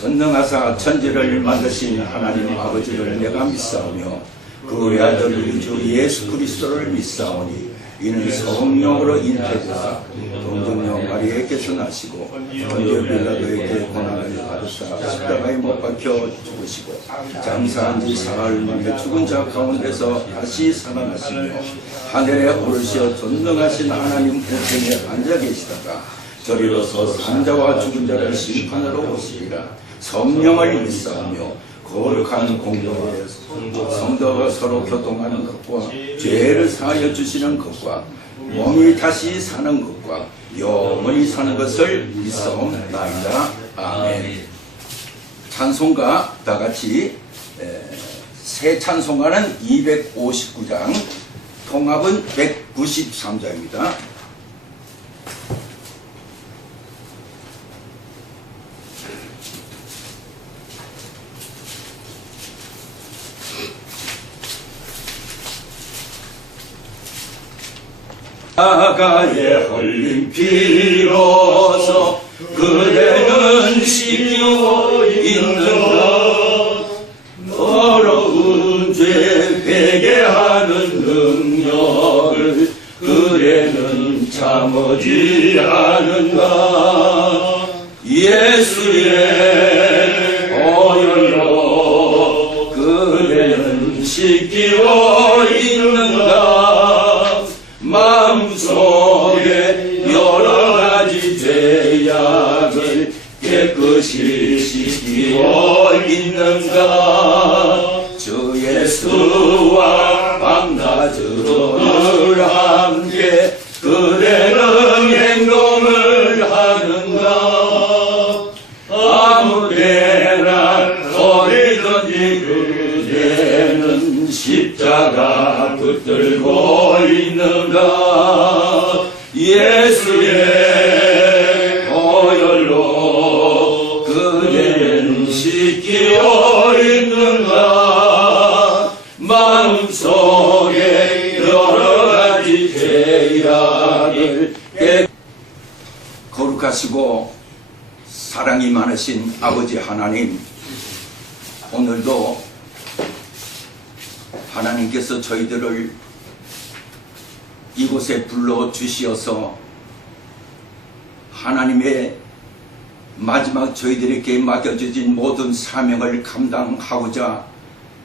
전능하사 천지를 만드신 하나님 아버지를 내가 믿사오며 그 외아들 우리 주 예수 그리스도를 믿사오니 이는 성령으로 잉태되사 동정녀 마리아에게서 나시고 본디오 빌라도에게 고난을 받으사 십자가에 못 박혀 죽으시고 장사한 지 사흘 만에 죽은 자 가운데서 다시 살아나시며 하늘에 오르시어 전능하신 하나님 우편에 앉아 계시다가 저리로서 산자와 죽은 자를 심판하러 오시리라. 성령을 믿사오며 거룩한 공동에 성도가 서로 교통하는 것과 죄를 사하여 주시는 것과 몸이 다시 사는 것과 영원히 사는 것을 믿사옵나이다. 아멘. 찬송가 다같이 새 찬송가는 259장, 통합은 193장입니다. 아가의 흘린 피로서 그대는 씻기고 있는가. 더러운 죄 회개하는 능력을 그대는 참으지 않은가. 예수의 보혈로 그대는 씻기고 있는가. 마음속에 여러가지 죄악을 깨끗이 씻기고 있는가. 주 예수와 밤낮을 함께 그대는 행동을 하는가. 아무데나 어디든지 그대는 십자가 붙들고 있는가. 예수의 보혈로 그대는 씻기고 있는가. 마음속에 여러가지 죄악을 거룩하시고 사랑이 많으신 아버지 하나님, 오늘도 하나님께서 저희들을 이곳에 불러주시어서 하나님의 마지막 저희들에게 맡겨주신 모든 사명을 감당하고자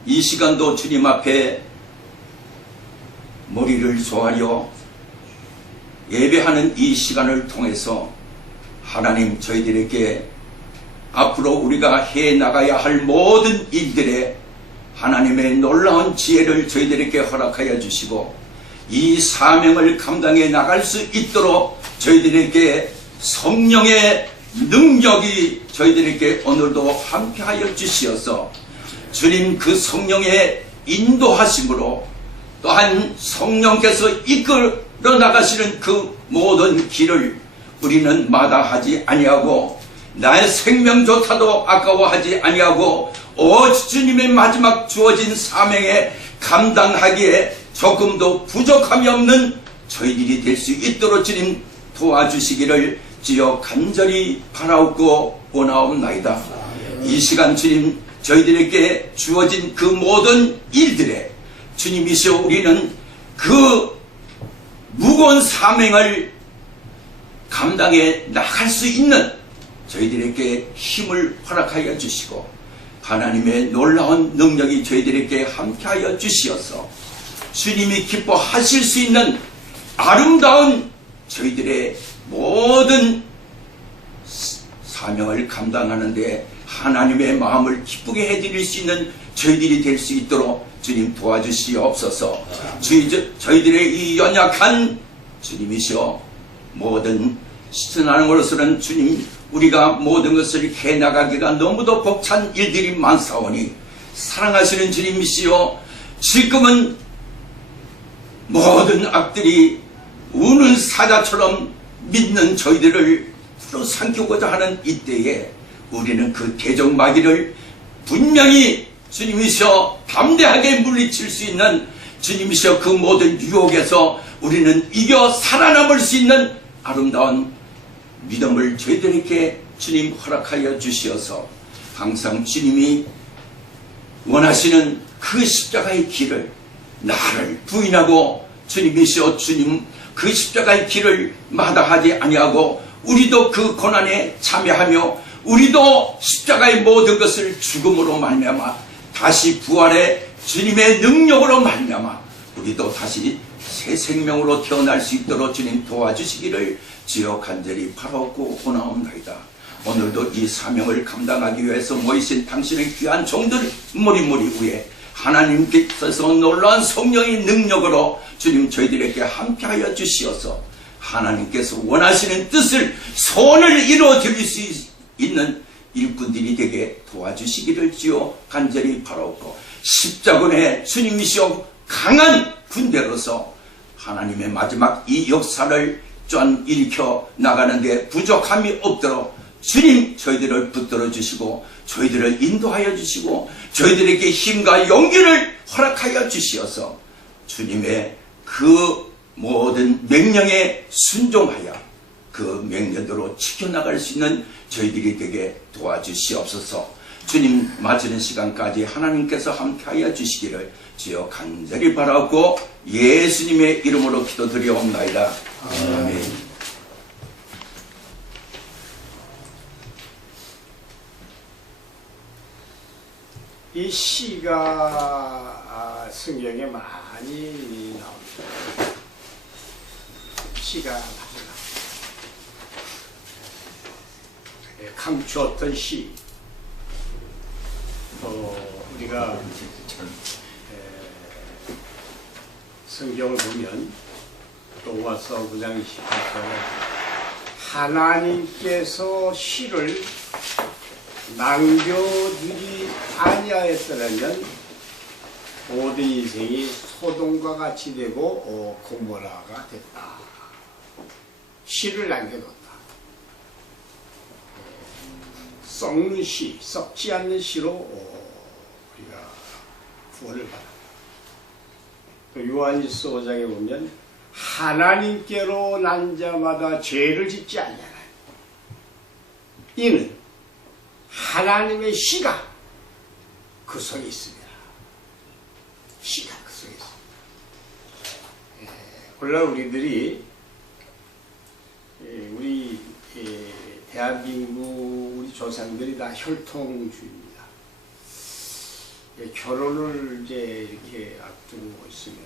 이 시간도 주님 앞에 머리를 조아려 예배하는 이 시간을 통해서 하나님 저희들에게 앞으로 우리가 해나가야 할 모든 일들에 하나님의 놀라운 지혜를 저희들에게 허락하여 주시고 이 사명을 감당해 나갈 수 있도록 저희들에게 성령의 능력이 저희들에게 오늘도 함께하여 주시어서 주님 그 성령의 인도하심으로 또한 성령께서 이끌어 나가시는 그 모든 길을 우리는 마다하지 아니하고 나의 생명조차도 아까워하지 아니하고 오직 주님의 마지막 주어진 사명에 감당하기에 조금도 부족함이 없는 저희들이 될 수 있도록 주님 도와주시기를 주여 간절히 바라옵고 원하옵나이다. 이 시간 주님 저희들에게 주어진 그 모든 일들에 주님이시여 우리는 그 무거운 사명을 감당해 나갈 수 있는 저희들에게 힘을 허락하여 주시고 하나님의 놀라운 능력이 저희들에게 함께하여 주시어서 주님이 기뻐하실 수 있는 아름다운 저희들의 모든 사명을 감당하는데 하나님의 마음을 기쁘게 해드릴 수 있는 저희들이 될 수 있도록 주님 도와주시옵소서. 저희들의 이 연약한 주님이시여 모든 시선하는 것으로는 주님 우리가 모든 것을 해나가기가 너무도 벅찬 일들이 많사오니 사랑하시는 주님이시여 지금은 모든 악들이 우는 사자처럼 믿는 저희들을 풀어삼키고자 하는 이때에 우리는 그 대적마귀를 분명히 주님이시여 담대하게 물리칠 수 있는 주님이시여 그 모든 유혹에서 우리는 이겨 살아남을 수 있는 아름다운 믿음을 저희들에게 주님 허락하여 주시어서 항상 주님이 원하시는 그 십자가의 길을 나를 부인하고 주님이시여 주님 그 십자가의 길을 마다하지 아니하고 우리도 그 고난에 참여하며 우리도 십자가의 모든 것을 죽음으로 말미암아 다시 부활의 주님의 능력으로 말미암아 우리도 다시 새 생명으로 태어날 수 있도록 주님 도와주시기를 주여 간절히 바라옵고 원하옵나이다. 오늘도 이 사명을 감당하기 위해서 모이신 당신의 귀한 종들 머리머리 위에 하나님께서 놀라운 성령의 능력으로 주님 저희들에게 함께하여 주시어서 하나님께서 원하시는 뜻을 소원을 이루어드릴 수 있는 일꾼들이 되게 도와주시기를 주여 간절히 바라옵고 십자군의 주님이시여 강한 군대로서 하나님의 마지막 이 역사를 쫀 일으켜 나가는데 부족함이 없도록 주님 저희들을 붙들어 주시고 저희들을 인도하여 주시고 저희들에게 힘과 용기를 허락하여 주시어서 주님의 그 모든 명령에 순종하여 그 명령대로 지켜나갈 수 있는 저희들이 되게 도와주시옵소서. 주님 마치는 시간까지 하나님께서 함께하여 주시기를 주여 간절히 바라고 예수님의 이름으로 기도드리옵나이다. 아멘. 이 시가 성경에 많이 나옵니다. 시가 많이 나옵니다. 감추었던 시, 우리가 성경을 보면 로마서 9장 20절에 하나님께서 시를 남겨두지 아니하였더라면 모든 인생이 소돔과 같이 되고 고모라가 됐다. 시를 남겨뒀다. 썩는 시, 썩지 않는 시로 우리가 구원을 받았다. 또 요한일서 5장에 보면 하나님께로 난 자마다 죄를 짓지 아니하나니 이는 하나님의 시가 그 속에 있습니다. 시가 그 속에 있습니다. 오늘날 우리들이 우리 대한민국 우리 조상들이 다 혈통주의입니다. 결혼을 이제 이렇게 앞두고 있으면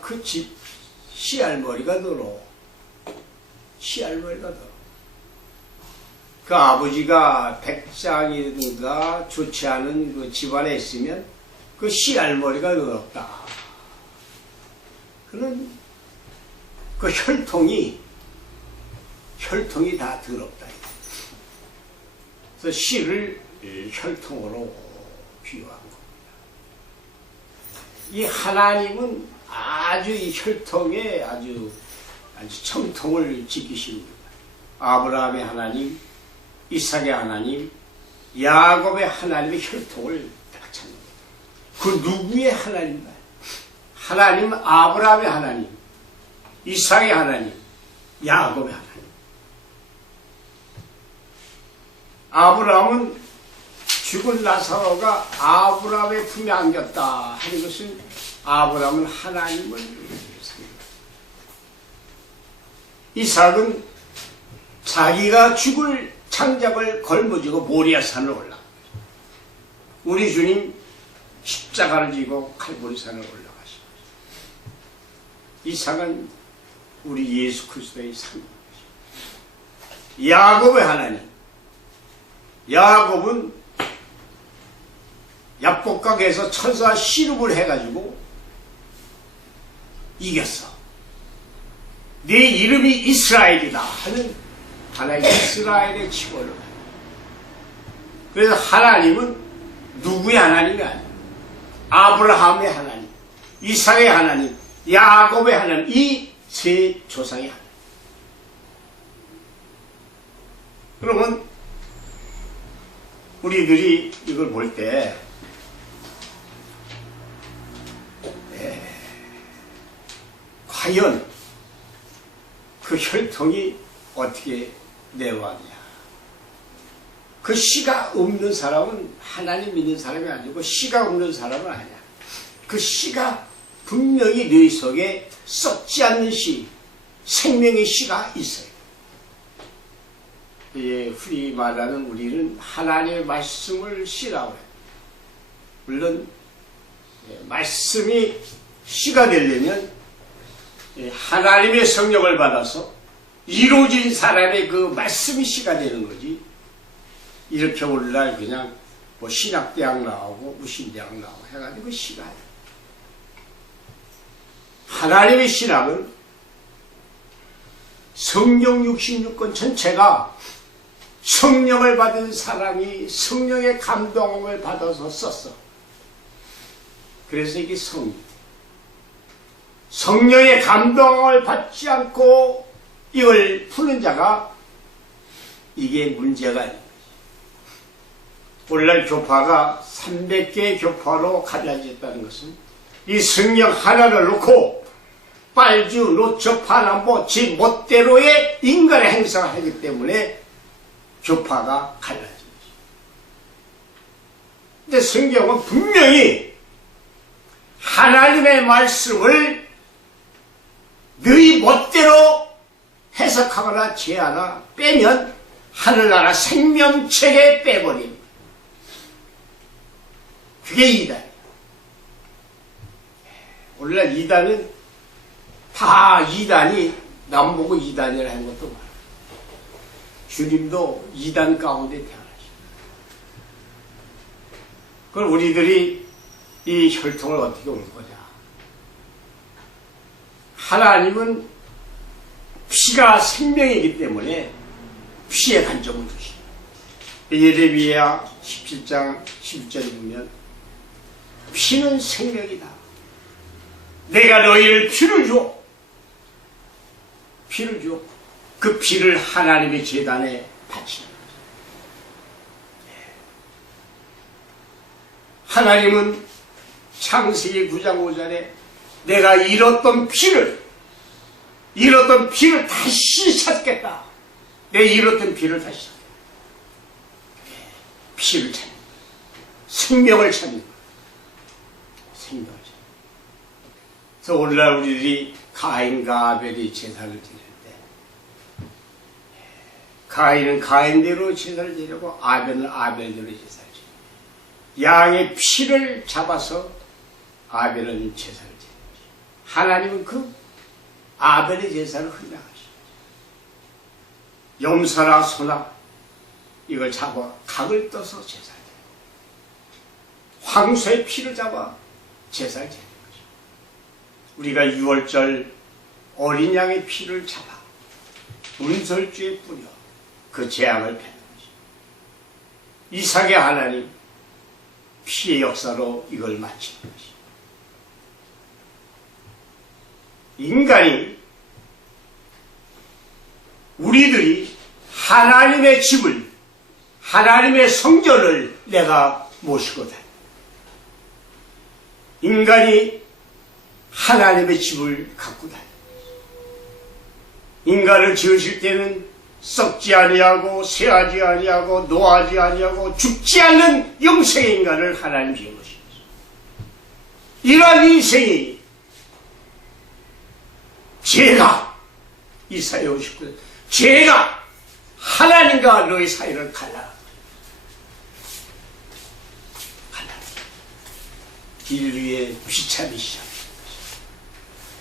그 집 시알머리가 들어. 시알머리가 들어. 그 아버지가 백장이든가 좋지 않은 그 집안에 있으면 그 시알머리가 더럽다. 그는 그 혈통이 다 더럽다. 그래서 시를 혈통으로 비유한 겁니다. 이 하나님은 아주 이 혈통에 아주 청통을 지키십니다. 아브라함의 하나님, 이삭의 하나님, 야곱의 하나님의 혈통을 딱 찾는 거예요. 그 누구의 하나님인가요? 하나님은 아브라함의 하나님, 이삭의 하나님, 야곱의 하나님. 아브라함은 죽은 나사로가 아브라함의 품에 안겼다 하는 것은 아브라함은 하나님을 생각합니다. 이삭은 자기가 죽을 창작을 걸머지고 모리아산을 올라갑니다. 우리 주님 십자가를 지고 칼보리산을 올라가십니다. 이삭은 우리 예수 그리스도의 상입니다. 야곱의 하나님, 야곱은 야복강에서 천사 씨름을 해가지고 이겼어. 네 이름이 이스라엘이다 하는 하나님 이스라엘의 칭호를. 그래서 하나님은 누구의 하나님이 아니야. 아브라함의 하나님, 이삭의 하나님, 야곱의 하나님, 이 세 조상의 하나님. 그러면 우리들이 이걸 볼 때 과연 그 혈통이 어떻게 내려왔냐. 그 씨가 없는 사람은 하나님 믿는 사람이 아니고 씨가 없는 사람은 아니야. 그 씨가 분명히 뇌 속에 썩지 않는 씨, 생명의 씨가 있어요. 예, 흔히 말하는 우리는 하나님의 말씀을 씨라고 해요. 물론 말씀이 씨가 되려면 하나님의 성령을 받아서 이루어진 사람의 그 말씀이 씨가 되는 거지. 이렇게 오늘날 그냥 뭐 신학대학 나오고 무신대학 나오고 해가지고 씨가 아니야. 하나님의 신학은 성경 66권 전체가 성령을 받은 사람이 성령의 감동을 받아서 썼어. 그래서 이게 성령의 감동을 받지 않고 이걸 푸는 자가 이게 문제가 아니에요. 오늘날 교파가 300개의 교파로 갈라졌다는 것은 이 성령 하나를 놓고 빨주, 노처, 파남보 지 멋대로의 인간의 행성을 하기 때문에 교파가 갈라진 거죠. 근데 성경은 분명히 하나님의 말씀을 너희 멋대로 해석하거나 제하나 빼면 하늘나라 생명책에 빼버립니다. 그게 이단이에요. 오늘날 이단은 다 이단이 남보고 이단이라 하는 것도 많아요. 주님도 이단 가운데 태어나십니다. 그럼 우리들이 이 혈통을 어떻게 올 거냐? 하나님은 피가 생명이기 때문에 피에 간접을 두십니다. 예레미야 17장 11절에 보면 피는 생명이다. 내가 너희를 피를 줘. 피를 줘. 그 피를 하나님의 제단에 바치는 거죠. 하나님은 창세기 9장 5절에 내가 잃었던 피를 다시 찾겠다. 내 잃었던 피를 다시 찾겠다. 피를 찾는 거예요. 생명을 찾는 거예요. 생명을 찾는 거예요. 그래서 오늘날 우리들이 가인과 아벨이 제사를 드릴 때 가인은 가인대로 제사를 드리고 아벨은 아벨대로 제사를 드리고 양의 피를 잡아서 아벨은 제사를 드리고 하나님은 그 아벨의 제사를 헌납하십니다. 염소나 소나 이걸 잡아 각을 떠서 제사를 드리고 황소의 피를 잡아 제사를 드리는 거죠. 우리가 6월절 어린 양의 피를 잡아 문설주에 뿌려 그 재앙을 패는 거죠. 이삭의 하나님 피의 역사로 이걸 마치는 것이죠. 인간이 우리들이 하나님의 집을 하나님의 성전을 내가 모시거든. 인간이 하나님의 집을 갖고 다니. 인간을 지으실 때는 썩지 아니하고 쇠하지 아니하고 노하지 아니하고 죽지 않는 영생의 인간을 하나님 지은 것입니다. 이러한 인생이 죄가 이사야 59절 죄가 하나님과 너의 사이를 갈라. 인류의 비참이 시작합니다.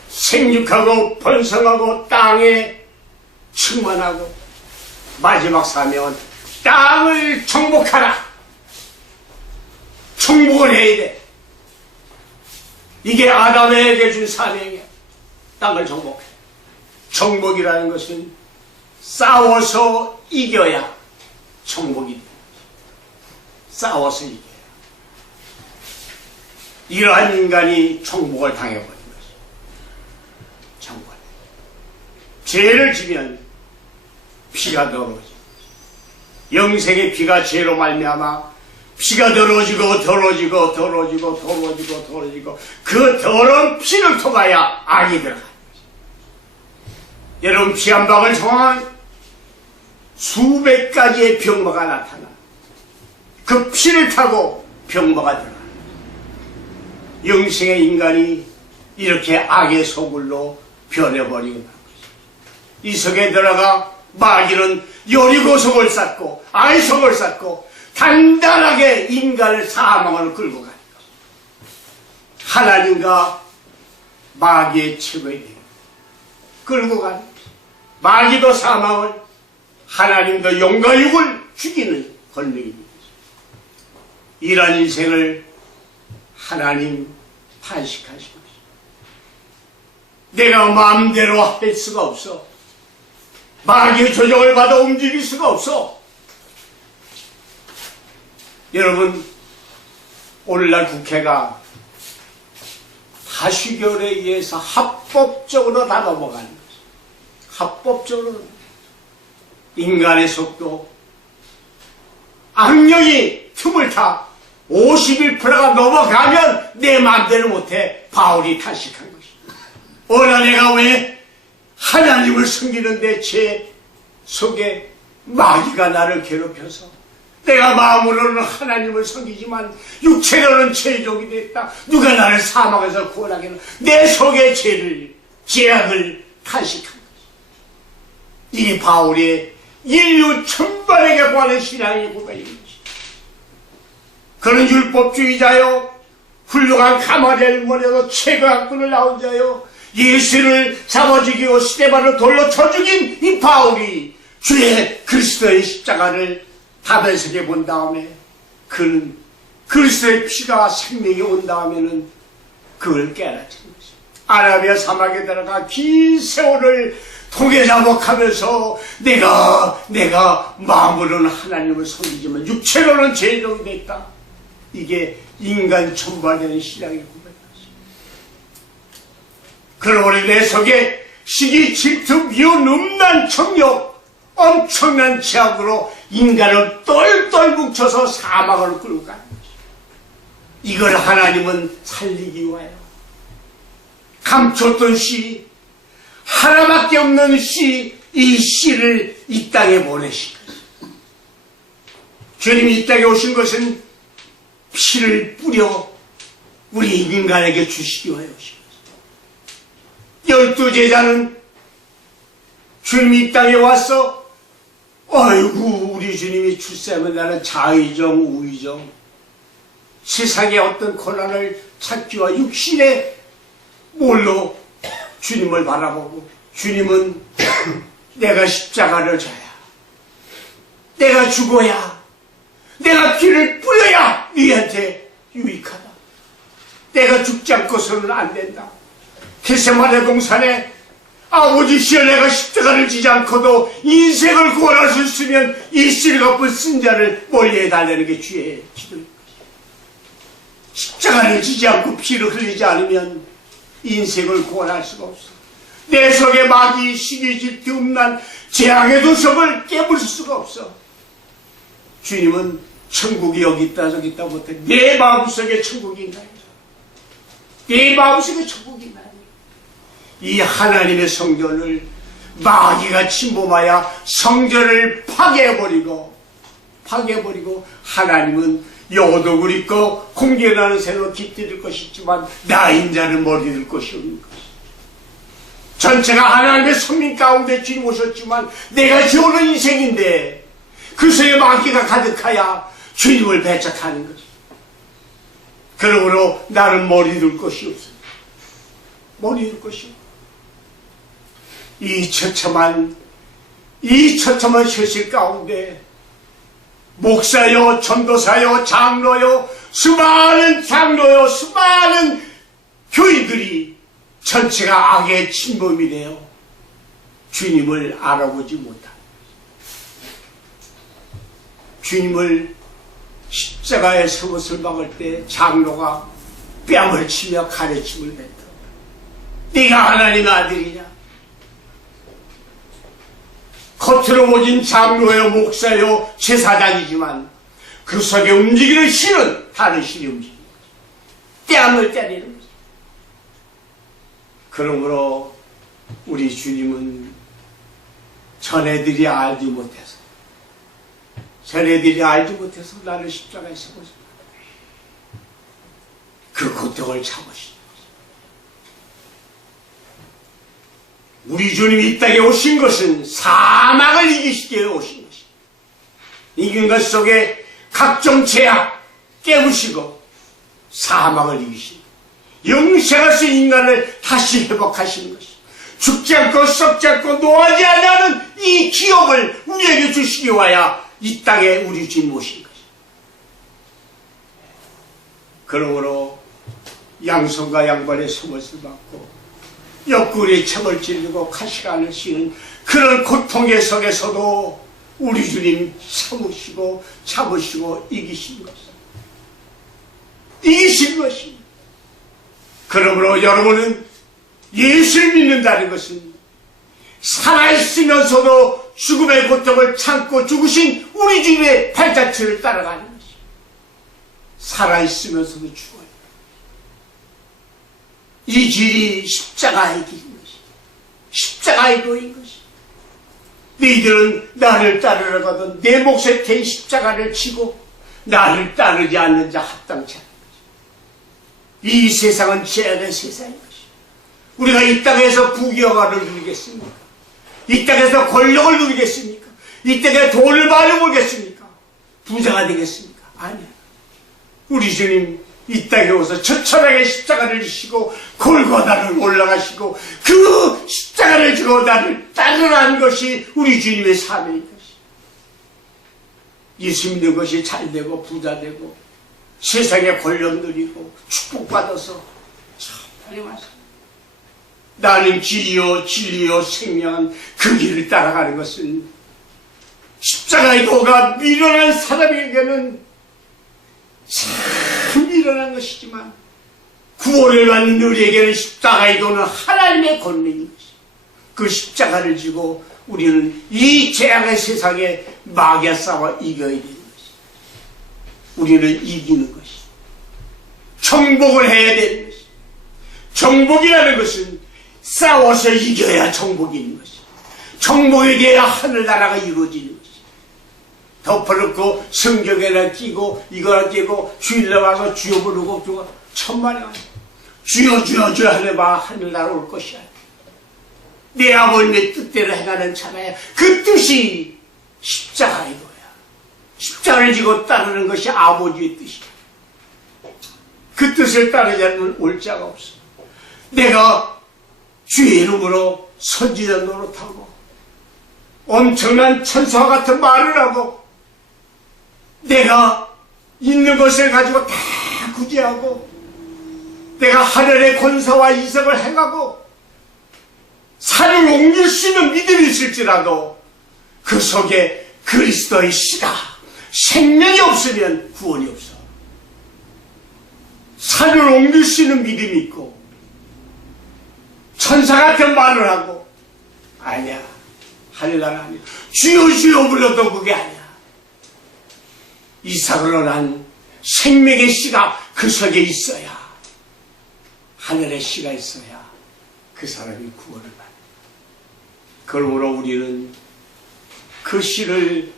생육하고 번성하고 땅에 충만하고 마지막 사명은 땅을 정복하라. 정복을 해야 돼. 이게 아담에게 준 사명이야. 땅을 정복해. 정복이라는 것은 싸워서 이겨야 정복이 돼. 싸워서 이겨야. 이러한 인간이 정복을 당해버린 것이죠. 정복. 죄를 지면 피가 더러워져. 영생의 피가 죄로 말미암아 피가 더러워지고 그 더러운 피를 통하여 악이 들어가는 것이죠. 여러분 피 한 방울 통한 수백 가지의 병마가 나타나 그 피를 타고 병마가 들어가. 영생의 인간이 이렇게 악의 소굴로 변해버리고 만 것이죠. 이 속에 들어가 마귀는 여리고성을 쌓고 아이성을 쌓고 단단하게 인간을 사망으로 끌고 가는 것. 하나님과 마귀의 최고의 대결 끌고 가는 것. 마귀도 사망을, 하나님도 영과 육을 죽이는 권능입니다. 이런 인생을 하나님 탄식하신 것입니다. 내가 마음대로 할 수가 없어. 마귀의 조정을 받아 움직일 수가 없어. 여러분, 오늘날 국회가 다수결에 의해서 합법적으로 다 넘어가는 거죠. 합법적으로. 인간의 속도, 악령이 틈을 타 51%가 넘어가면 내 마음대로 못해. 바울이 탄식한 것입니다. 어라 내가 왜 하나님을 섬기는데 제 속에 마귀가 나를 괴롭혀서 내가 마음으로는 하나님을 섬기지만 육체로는 죄종이 됐다. 누가 나를 사망에서 구원하겠나. 내 속의 죄악을 탄식한 것입니다. 이 바울의 인류 천반에게 관한 신앙의 고백입니다. 그는 율법주의자요, 훌륭한 가마리엘문에도 최고학군을 나온 자요, 예수를 잡아 죽이고 스데반을 돌로 쳐 죽인 이 바울이 주의 그리스도의 십자가를 다변석에 본 다음에 그는 그리스도의 피가 생명이 온 다음에는 그걸 깨달은 것입니다. 아라비아 사막에 들어가 긴 세월을 통해자복하면서 내가 마음으로는 하나님을 섬기지만 육체로는 죄종이 됐다. 이게 인간 천반되는 신앙의 고백입니다. 그러므로 내 속에 시기, 질투, 미운, 음란, 정욕, 엄청난 죄악으로 인간을 똘똘 뭉쳐서 사망을 끌고 가는 것입니다. 이걸 하나님은 살리기 위하여 감췄던 씨, 하나밖에 없는 씨, 이 씨를 이 땅에 보내신 것입니다. 주님이 이 땅에 오신 것은 피를 뿌려 우리 인간에게 주시기 위하여 오신 것입니다. 12제자는 주님이 이 땅에 와서 아이고 우리 주님이 출세하면 나는 자의정 우의정 세상의 어떤 고난을 찾기와 육신의 뭘로 주님을 바라보고 주님은 내가 십자가를 져야 내가 죽어야 내가 피를 뿌려야 너희한테 유익하다. 내가 죽지 않고서는 안 된다. 겟세마네 동산에 아버지시여 내가 십자가를 지지 않고도 인생을 구원할 수 있으면 이 씨를 갚은 쓴자를 멀리해달라는 게 주의 기도입니다. 십자가를 지지 않고 피를 흘리지 않으면 인생을 구원할 수가 없어. 내 속에 마귀, 시기, 질투, 음란, 재앙의 도석을 깨물 수가 없어. 주님은 천국이 여기 있다 저기 있다 못해 내 마음속에 천국이 있나요? 내 마음속에 천국이 있나요? 이 하나님의 성전을 마귀가 침범하여 성전을 파괴해버리고 하나님은 여독을 입고 공개나는 새로 깃들일 것이지만 나인 자는 머리 들 것이 없는 것이다. 전체가 하나님의 성민 가운데 주님 오셨지만 내가 지오는 인생인데 그 속에 마귀가 가득하여 주님을 배척하는 것이다. 그러므로 나는 머리 들 것이 없습니다. 머리 들 것이 없습니다. 이 처참한 현실 가운데 목사요, 전도사요, 장로요, 수많은 장로요, 수많은 교인들이 전체가 악의 침범이 되어 주님을 알아보지 못합니다. 주님을 십자가에 세워서 막을 때 장로가 뺨을 치며 가르침을 뱉어. 네가 하나님의 아들이냐? 겉으로 보진 장로요, 목사요, 제사장이지만 그 속에 움직이는 신은 다른 신이 움직입니다. 뺨을 때리는 거죠. 그러므로 우리 주님은 전애들이 알지 못해서 자네들이 알지 못해서 나를 십자가에 세우셨다. 그 고통을 참으신 우리 주님이 이 땅에 오신 것은 사망을 이기시기 위해 오신 것입니다. 이긴 것 속에 각종 죄악 깨우시고 사망을 이기시고 영생할 수 있는 인간을 다시 회복하시는 것입니다. 죽지 않고 썩지 않고 노하지 않는 이 기업을 우리에게 주시기 위하여 이 땅에 우리 주님 오신 것입니다. 그러므로 양손과 양발에 소못을 받고 옆구리에 침을 찔리고 가시관을 씌는 그런 고통의 속에서도 우리 주님 참으시고 참으시고 이기신 것입니다. 이기신 것입니다. 그러므로 여러분은 예수를 믿는다는 것은 살아있으면서도 죽음의 고통을 참고 죽으신 우리 주님의 발자취를 따라가는 것입니다. 살아있으면서도 죽어요. 이 길이 십자가의 길인 것입니다. 십자가의 도인 것입니다. 너희들은 나를 따르러 가던 내 몫에 태인 십자가를 지고 나를 따르지 않는 자 합당치 않은 것입니다. 이 세상은 죄악의 세상인 것입니다. 우리가 이 땅에서 부귀영화를 누리겠습니까? 이 땅에서 권력을 누리겠습니까? 이 땅에 돈을 많이 벌겠습니까? 부자가 되겠습니까? 아니야. 우리 주님 이 땅에 오서 처참하게 십자가를 지시고 골고다를 올라가시고 그 십자가를 지고 나를 따르라는 것이 우리 주님의 사명인 것이. 예수 믿는 것이 잘되고 부자되고 세상에 권력 누리고 축복받아서 참 많이 맞습니다. 나는 길이요 진리요 생명은 그 길을 따라가는 것은 십자가의 도가 미련한 사람에게는 참 미련한 것이지만 구원을 받는 우리에게는 십자가의 도는 하나님의 권능인 것입니다. 그 십자가를 지고 우리는 이 죄악의 세상에 마귀와 싸워 이겨야 되는 것입니다. 우리는 이기는 것입니다. 정복을 해야 되는 것입니다. 정복이라는 것은 싸워서 이겨야 정복이 있는 것입니다. 정복이 돼야 하늘나라가 이루어지는 것입니다. 덮어놓고 성경에나 끼고 이거나 끼고 주일날 와서 주여 부르고 주가 천만에 와서 주여 주여 주여 하려봐 하늘나라 올 것이야. 내 아버님의 뜻대로 행하는 자나야. 그 뜻이 십자가의 거야. 십자가를 지고 따르는 것이 아버지의 뜻이야. 그 뜻을 따르지 않으면 올 자가 없어. 내가 주의 이름으로 선지자 노릇하고 엄청난 천사와 같은 말을 하고 내가 있는 것을 가지고 다 구제하고 내가 하늘의 권세와 이석을 행하고 산을 옮길 수 있는 믿음이 있을지라도 그 속에 그리스도의 씨가 생명이 없으면 구원이 없어. 산을 옮길 수 있는 믿음이 있고 천사 같은 말을 하고 아니야. 하늘나라 아니야. 주여 주여 불러도 그게 아니야. 이삭으로 난 생명의 씨가 그 속에 있어야 하늘의 씨가 있어야 그 사람이 구원을 받아. 그러므로 우리는 그 씨를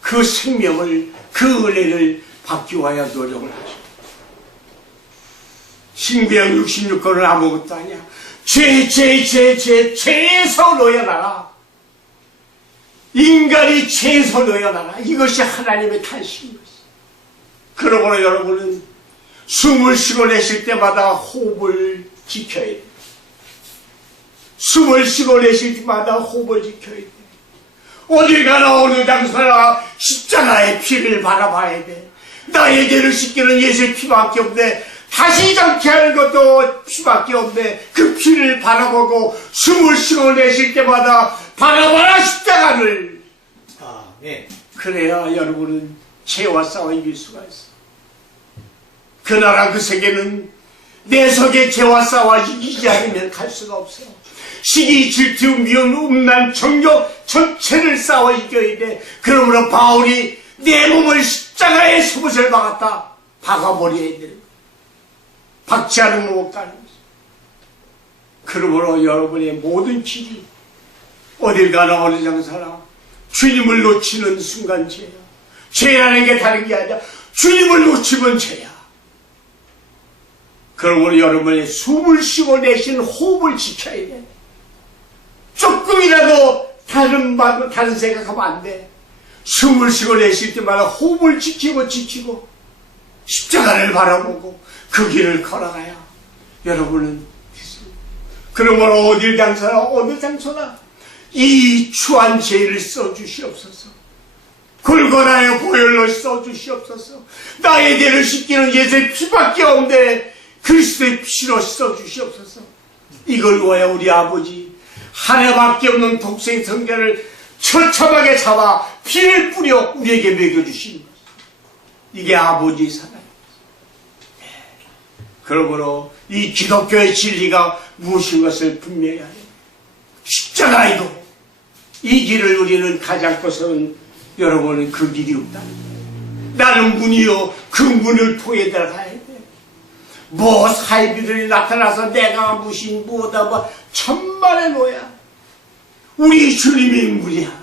그 생명을 그 은혜를 받기 위하여 노력을 하죠. 신구약 66권은 아무것도 아니야. 죄에서 놓여나라. 인간이 죄에서 놓여나라. 이것이 하나님의 탄식인 것이다. 그러므로 여러분은 숨을 쉬고 내쉴 때마다 호흡을 지켜야 돼. 숨을 쉬고 내쉴 때마다 호흡을 지켜야 돼. 어딜 가나 어느 장소나 십자가의 피를 바라봐야 돼. 나의 죄를 씻기는 예수의 피밖에 없네. 다시 장케 하는 것도 피밖에 없네. 그 피를 바라보고 숨을 쉬고 내쉴 때마다 바라봐라 십자가를. 네. 그래야 여러분은 죄와 싸워 이길 수가 있어. 그 나라 그 세계는 내 속에 죄와 싸워 이기지 않으면 갈 수가 없어. 시기, 질투, 미움, 음란, 정욕 전체를 싸워 이겨야 돼. 그러므로 바울이 내 몸을 십자가에 수못을 박았다. 박아버려야 되는 거야. 박지 않으면 못 가는 거지. 그러므로 여러분의 모든 길이 어딜 가나 어느 장사나 주님을 놓치는 순간제야. 죄라는 게 다른 게 아니라 주님을 놓치면 죄야. 그러므로 여러분이 숨을 쉬고 내쉬는 호흡을 지켜야 돼. 조금이라도 다른 생각하면 안 돼. 숨을 쉬고 내쉴 때마다 호흡을 지키고 십자가를 바라보고 그 길을 걸어가야 여러분은 됐습니다. 그러므로 어딜 장소나 어느 장소나 이 추한 죄를 써주시옵소서. 골고나의 보혈로 써주시옵소서. 나의 죄를 씻기는 예수의 피밖에 없는데 그리스도의 피로 써주시옵소서. 이걸 위하여 우리 아버지 하나밖에 없는 독생 성자를 처참하게 잡아 피를 뿌려 우리에게 먹여주시는 것. 이게 아버지의 사랑입니다. 그러므로 이 기독교의 진리가 무엇인 것을 분명히 하네. 십자가이도 이 길을 우리는 가지 않고서는 여러분은 그 길이 없다. 나는 문이요 그 문을 통해 들어가야 돼. 뭐 사이비들이 나타나서 내가 무신 뭐다 뭐 천만의 노야. 우리 주님이 문이야.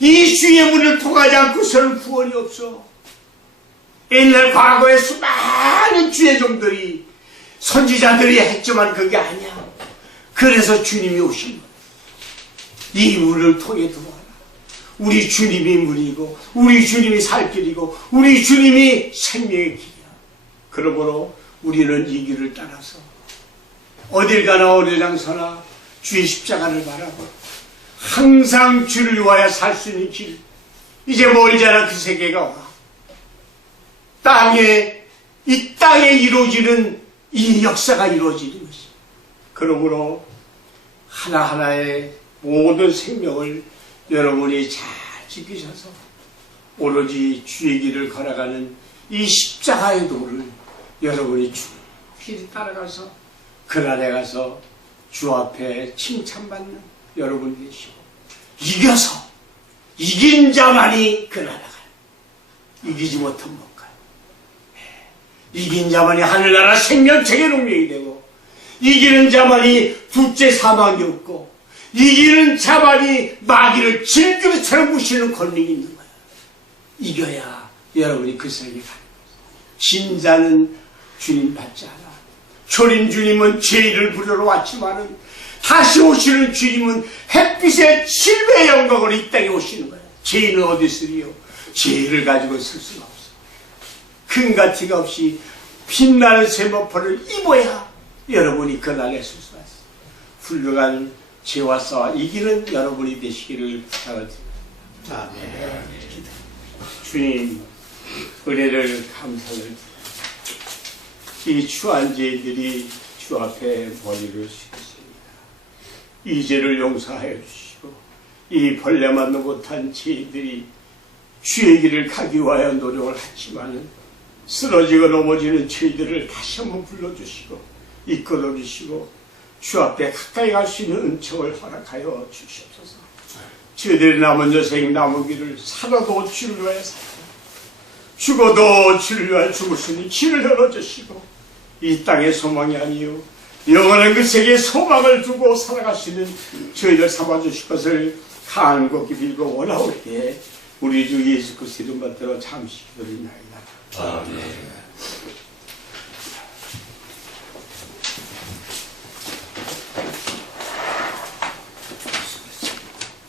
이 주의 문을 통하지 않고서는 구원이 없어. 옛날 과거에 수많은 주의 종들이 선지자들이 했지만 그게 아니야. 그래서 주님이 오신 거야. 이 문을 통해 들어와라. 우리 주님이 문이고 우리 주님이 살 길이고 우리 주님이 생명의 길이야. 그러므로 우리는 이 길을 따라서 어딜 가나 어딜 장서나 주의 십자가를 바라고 항상 주를 위하여 살 수 있는 길. 이제 멀지 않아 그 세계가 와. 이 땅에 이루어지는 이 역사가 이루어지는 것이. 그러므로 하나하나의 모든 생명을 여러분이 잘 지키셔서 오로지 주의 길을 걸어가는 이 십자가의 도를 여러분이 충실히 따라가서 그날에 가서 주 앞에 칭찬받는 여러분 되시고 이겨서 이긴 자만이 그날에 가요. 이기지 못하면 못 가요. 이긴 자만이 하늘나라 생명책의 운명이 되고 이기는 자만이 둘째 사망이 없고 이기는 자만이 마귀를 질그릇처럼 무시는 권능이 있는 거야. 이겨야 여러분이 그 세계에 가는 거야. 진 자는 주님 받지 않아. 초림 주님은 죄를 부르러 왔지만은 다시 오시는 주님은 햇빛의 칠배의 영광으로 이 땅에 오시는 거야. 죄인은 어디 있으리요? 죄를 가지고 쓸 수가 없어. 금과 티가 없이 빛나는 세마포를 입어야 여러분이 그날에 쓸 수가 있어. 훌륭한 죄와 싸워 이기는 여러분이 되시기를 부탁드립니다. 아멘. 주님 은혜를 감사를 이 추한 죄들이 주 앞에 머리를 숙였습니다. 이 죄를 용서하여 주시고 이 벌레만도 못한 죄들이 주의 길을 가기 위하여 노력을 하지만은 쓰러지고 넘어지는 죄들을 다시 한번 불러주시고 이끌어 주시고 주 앞에 가까이 갈 수 있는 은총을 허락하여 주시옵소서. 저희들의 남은 여생 남은 길을 살아도 주를 위하여 살고 죽어도 주를 위하여 죽을 수 있는 길을 열어주시고 이 땅의 소망이 아니요 영원한 그 세계의 소망을 두고 살아갈 수 있는 저희들 삼아주실 것을 간곡히 빌고 원하오기에 우리 주 예수 그리스도 이름 받들어 잠시 기도드리나이다. 아멘.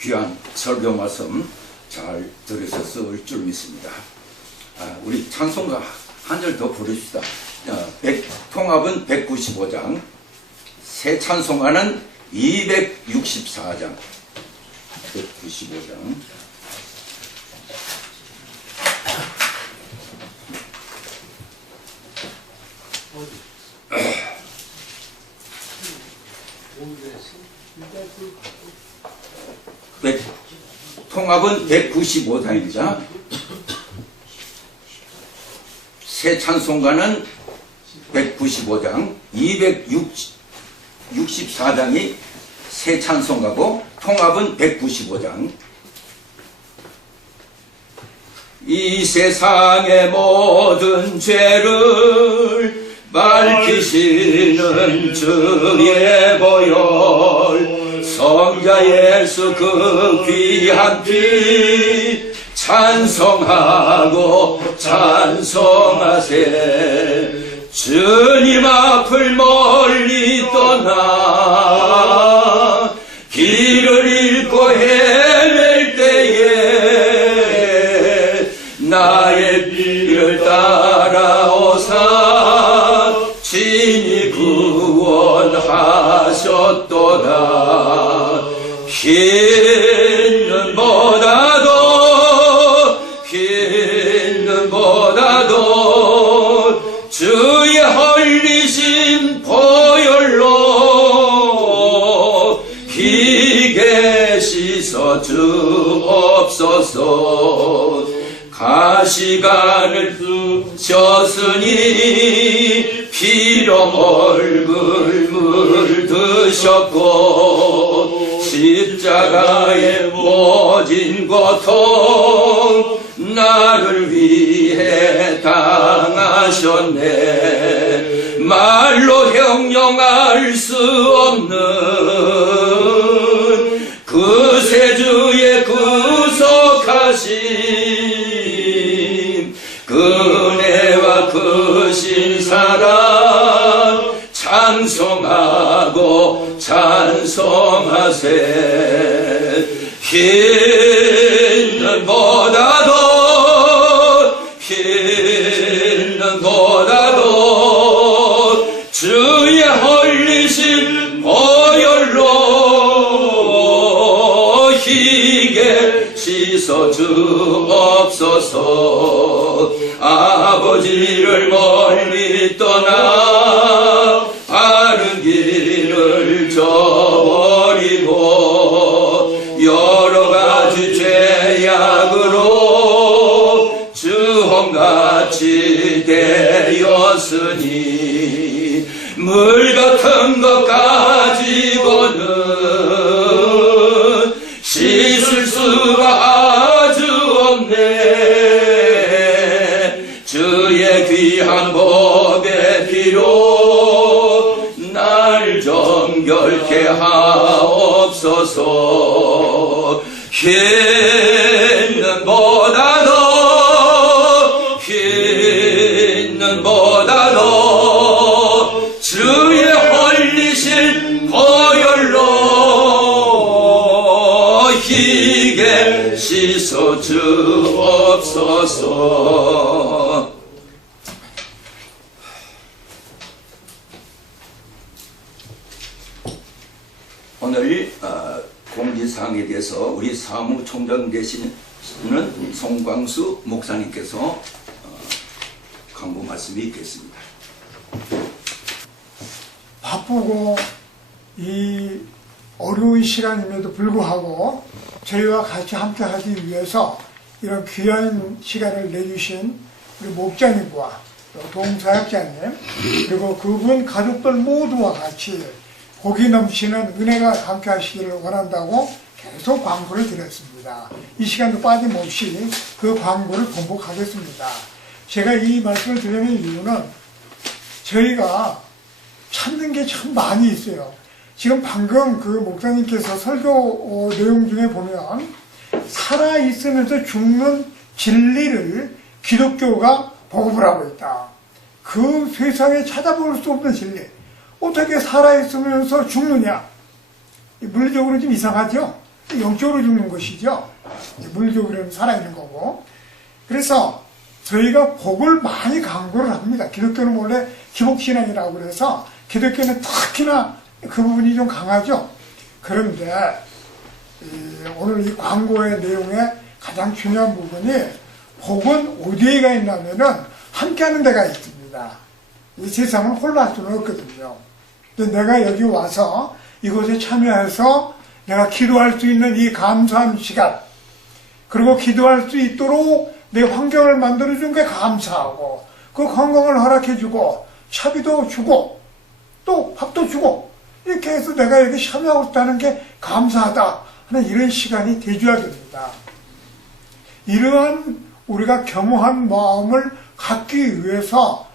귀한 설교 말씀 잘 들으셨을 줄 믿습니다. 우리 찬송가 한 절 더 부릅시다. 통합은 195장, 새 찬송가는 264장, 195장. 통합은 195장입니다. 새 찬송가는 195장, 264장이 새 찬송가고 통합은 195장. 이 세상의 모든 죄를 밝히시는 주의 보혈 성자 예수 그 귀한 피 찬송하고 찬송하세. 주님 앞을 멀리 떠나 길을 잃고 헤맬 때에 나의 길을 따라오사 친히 구원하셨도다. 흰 눈보다도 주의 헐리신 보혈로 희게 씻어 주옵소서. 가시관을 쓰셨으니 피로 얼굴 물드셨고 십자가에 모진 고통 나를 위해 당하셨네. 말로 형용할 수 없는 그 세주의 구속하심 그네와 크신 사랑 찬송하고 찬송하세. 흰 눈보다도 주의 헐리신 보혈로 희게 씻어 주옵소서. 아버지를 멀리 떠나 바른 길을 저버리고 여러 가지 죄악으로 주홍같이 되었으니 물 같은 것 가지고는 씻을 수가 아주 없네. 주의 귀한 법의 피로 날 정결케 하옵소서. 흰 눈보다도 주의 헐리신 보혈로 희게 씻어 주옵소서. 오늘 공지사항에 대해서 우리 사무총장 되시는 송광수 목사님께서 강구 말씀이 있겠습니다. 바쁘고 이 어려운 시간임에도 불구하고 저희와 같이 함께 하기 위해서 이런 귀한 시간을 내주신 우리 목자님과 동사역자님 그리고 그분 가족들 모두와 같이 복이 넘치는 은혜가 함께 하시기를 원한다고 계속 광고를 드렸습니다. 이 시간도 빠짐없이 그 광고를 번복하겠습니다. 제가 이 말씀을 드리는 이유는 저희가 찾는 게 참 많이 있어요. 지금 방금 그 목사님께서 설교 내용 중에 보면 살아있으면서 죽는 진리를 기독교가 보급을 하고 있다. 그 세상에 찾아볼 수 없는 진리. 어떻게 살아있으면서 죽느냐? 물리적으로 좀 이상하죠? 영적으로 죽는 것이죠. 물리적으로는 살아있는 거고. 그래서 저희가 복을 많이 강조를 합니다. 기독교는 원래 기복신앙이라고 그래서 기독교는 특히나 그 부분이 좀 강하죠. 그런데 오늘 이 광고의 내용에 가장 중요한 부분이 복은 어디에가 있냐면은 함께하는 데가 있습니다. 이 세상은 홀로할 수는 없거든요. 근데 내가 여기 와서 이곳에 참여해서 내가 기도할 수 있는 이 감사한 시간, 그리고 기도할 수 있도록 내 환경을 만들어준 게 감사하고, 그 건강을 허락해주고, 차비도 주고, 또 밥도 주고, 이렇게 해서 내가 여기 참여하고 있다는 게 감사하다 하는 이런 시간이 되줘야 됩니다. 이러한 우리가 겸허한 마음을 갖기 위해서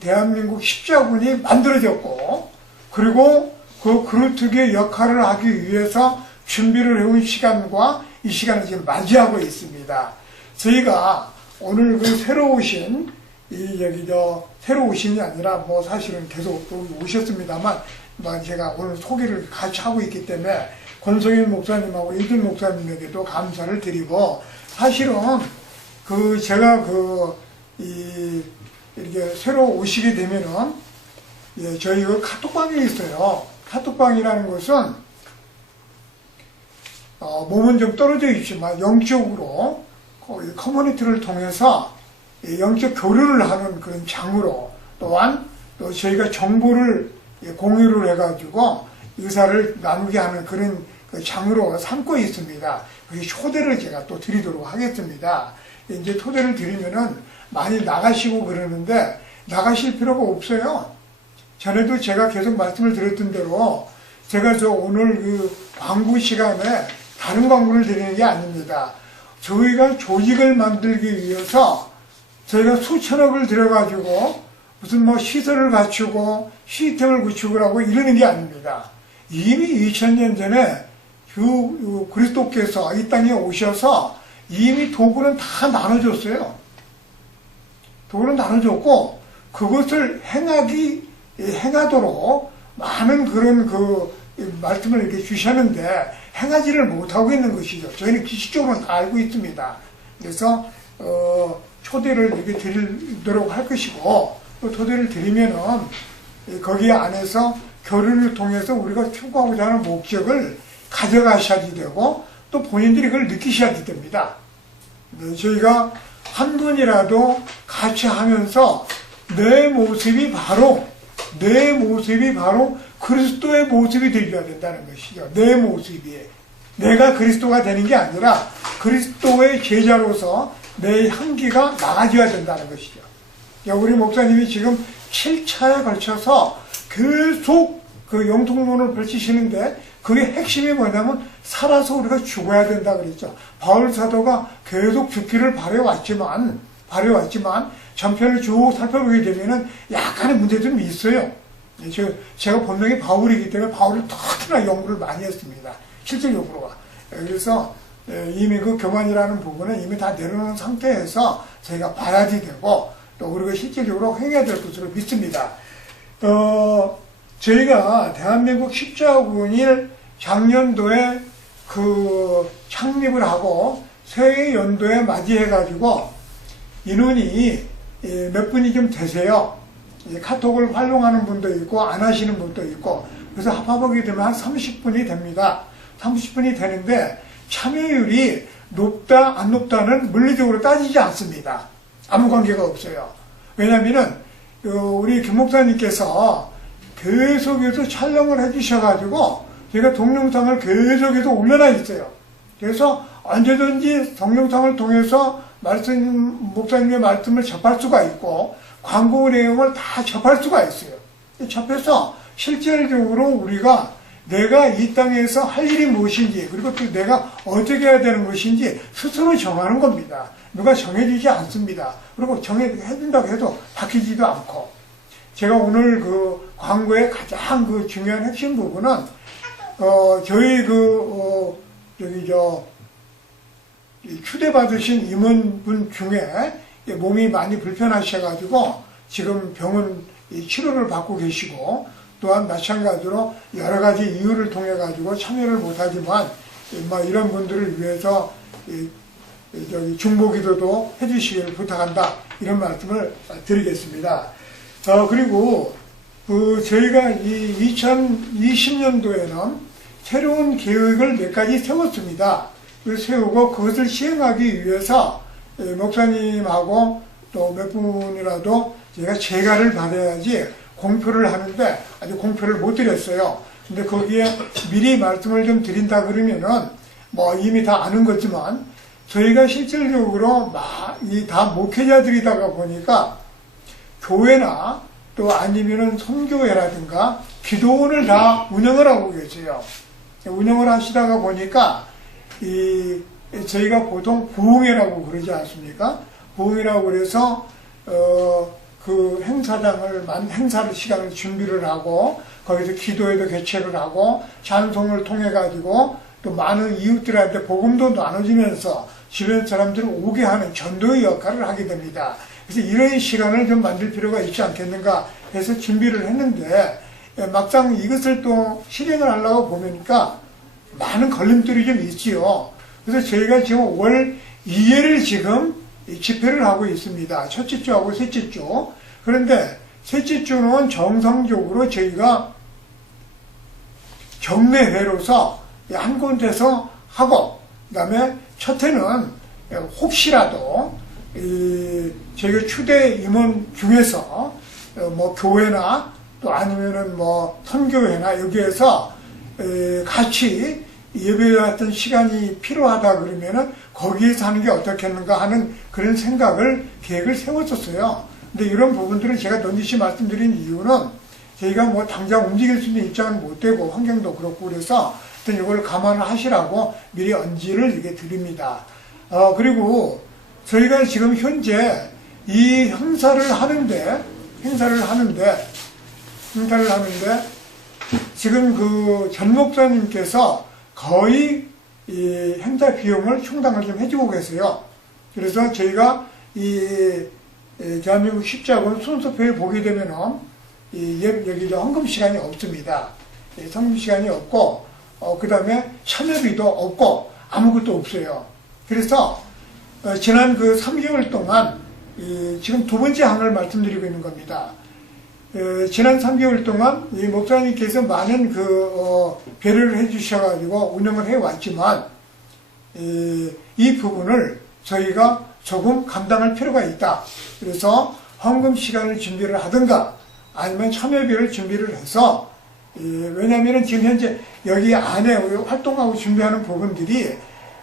대한민국 십자군이 만들어졌고, 그리고 그 그루트기의 역할을 하기 위해서 준비를 해온 시간과 이 시간을 지금 맞이하고 있습니다. 저희가 오늘 그 새로 오신 새로 오신이 아니라 뭐 사실은 계속 오셨습니다만 제가 오늘 소개를 같이 하고 있기 때문에 권성현 목사님하고 이준 목사님에게도 감사를 드리고, 사실은 제가 이렇게 새로 오시게 되면은 저희 카톡방이 있어요. 카톡방이라는 것은 몸은 좀 떨어져 있지만 영적으로 커뮤니티를 통해서 영적 교류를 하는 그런 장으로, 또한 또 저희가 정보를 공유를 해가지고 의사를 나누게 하는 그런 장으로 삼고 있습니다. 그 초대를 제가 또 드리도록 하겠습니다. 이제 초대를 드리면은 많이 나가시고 그러는데 나가실 필요가 없어요. 전에도 제가 계속 말씀을 드렸던 대로 제가 오늘 광고 시간에 다른 광고를 드리는 게 아닙니다. 저희가 조직을 만들기 위해서 저희가 수천억을 들여가지고 무슨 시설을 갖추고 시스템을 구축을 하고 이러는 게 아닙니다. 이미 2000년 전에 그리스도께서 이 땅에 오셔서 이미 도구는 다 나눠줬어요. 도구는 나눠줬고, 그것을 행하도록 많은 그런 말씀을 이렇게 주셨는데 행하지를 못하고 있는 것이죠. 저희는 기식적으로는 다 알고 있습니다. 그래서 초대를 이렇게 드리도록 할 것이고, 또 초대를 드리면은 거기 안에서 교류를 통해서 우리가 추구하고자 하는 목적을 가져가셔야 되고, 또 본인들이 그걸 느끼셔야 됩니다. 저희가 한 분이라도 같이 하면서 내 모습이 바로 그리스도의 모습이 되어야 된다는 것이죠. 내 모습이. 내가 그리스도가 되는 게 아니라 그리스도의 제자로서 내 향기가 나가져야 된다는 것이죠. 우리 목사님이 지금 7차에 걸쳐서 계속 영통론을 펼치시는데, 그게 핵심이 뭐냐면 살아서 우리가 죽어야 된다 그랬죠. 바울 사도가 계속 죽기를 바래왔지만 전편을 쭉 살펴보게 되면은 약간의 문제점이 있어요. 제가 본명이 바울이기 때문에 바울을 특히나 연구를 많이 했습니다. 실질적으로가. 그래서 이미 교만이라는 부분은 이미 다 내려놓은 상태에서 저희가 봐야지 되고, 또 우리가 실질적으로 행해야 될 것으로 믿습니다. 저희가 대한민국 십자군일 작년도에 창립을 하고 새해 연도에 맞이해가지고 인원이 몇 분이 좀 되세요. 카톡을 활용하는 분도 있고 안 하시는 분도 있고, 그래서 합하게 되면 한 30분이 됩니다. 30분이 되는데 참여율이 높다 안 높다는 물리적으로 따지지 않습니다. 아무 관계가 없어요. 왜냐면은 우리 김 목사님께서 계속해서 촬영을 해주셔가지고 제가 동영상을 계속해서 올려놔 있어요. 그래서 언제든지 동영상을 통해서 목사님의 말씀을 접할 수가 있고 광고 내용을 다 접할 수가 있어요. 접해서 실질적으로 우리가 내가 이 땅에서 할 일이 무엇인지, 그리고 또 내가 어떻게 해야 되는 것인지 스스로 정하는 겁니다. 누가 정해주지 않습니다. 그리고 정해준다고 해도 바뀌지도 않고. 제가 오늘 광고의 가장 중요한 핵심 부분은 저희 추대받으신 임원분 중에 몸이 많이 불편하셔가지고 지금 병원 치료를 받고 계시고, 또한 마찬가지로 여러 가지 이유를 통해 가지고 참여를 못하지만 이런 분들을 위해서 중보기도도 해주시기를 부탁한다, 이런 말씀을 드리겠습니다. 그리고 저희가 이 2020년도에는 새로운 계획을 몇 가지 세웠습니다. 세우고 그것을 시행하기 위해서 목사님하고 또 몇 분이라도 제가 재가를 받아야지 공표를 하는데 아직 공표를 못 드렸어요. 근데 거기에 미리 말씀을 좀 드린다 그러면은 이미 다 아는 거지만, 저희가 실질적으로 다 목회자들이다가 보니까 교회나 또 아니면은 선교회라든가 기도원을 다 운영을 하고 계세요. 운영을 하시다가 보니까 저희가 보통 부흥회라고 그러지 않습니까? 부흥회라고 그래서 행사를 시간을 준비를 하고 거기서 기도회도 개최를 하고 찬송을 통해 가지고 또 많은 이웃들한테 복음도 나눠주면서 주변 사람들을 오게 하는 전도의 역할을 하게 됩니다. 그래서 이런 시간을 좀 만들 필요가 있지 않겠는가 해서 준비를 했는데 막상 이것을 또 실행을 하려고 보니까 많은 걸림돌이 좀 있지요. 그래서 저희가 지금 월 2회를 지금 집회를 하고 있습니다. 첫째 주하고 셋째 주. 그런데 셋째 주는 정상적으로 저희가 경례회로서 한 군데서 하고, 그 다음에 첫 해는 혹시라도 저희가 추대 임원 중에서 뭐 교회나 또 아니면은 뭐 선교회나 여기에서 같이 예배 같은 시간이 필요하다 그러면은 거기에서 하는 게 어떻겠는가 하는 그런 계획을 세웠었어요. 근데 이런 부분들은 제가 넌지시 말씀드린 이유는 저희가 뭐 당장 움직일 수 있는 입장은 못 되고 환경도 그렇고 그래서 하여튼 이걸 감안하시라고 미리 언지를 이렇게 드립니다. 그리고 저희가 지금 현재 이 행사를 하는데 지금 그 전 목사님께서 거의 이 행사 비용을 충당을 좀 해주고 계세요. 그래서 저희가 이 대한민국 십자군 순서표에 보게 되면은 여기 헌금 시간이 없습니다. 헌금 시간이 없고 그 다음에 참여비도 없고 아무것도 없어요. 그래서 지난 그 3개월 동안 지금 두 번째 항을 말씀드리고 있는 겁니다. 지난 3개월 동안 이 목사님께서 많은 배려를 해주셔가지고 운영을 해왔지만 이 부분을 저희가 조금 감당할 필요가 있다. 그래서 헌금 시간을 준비를 하든가 아니면 참여비를 준비를 해서 왜냐하면 지금 현재 여기 안에 활동하고 준비하는 부분들이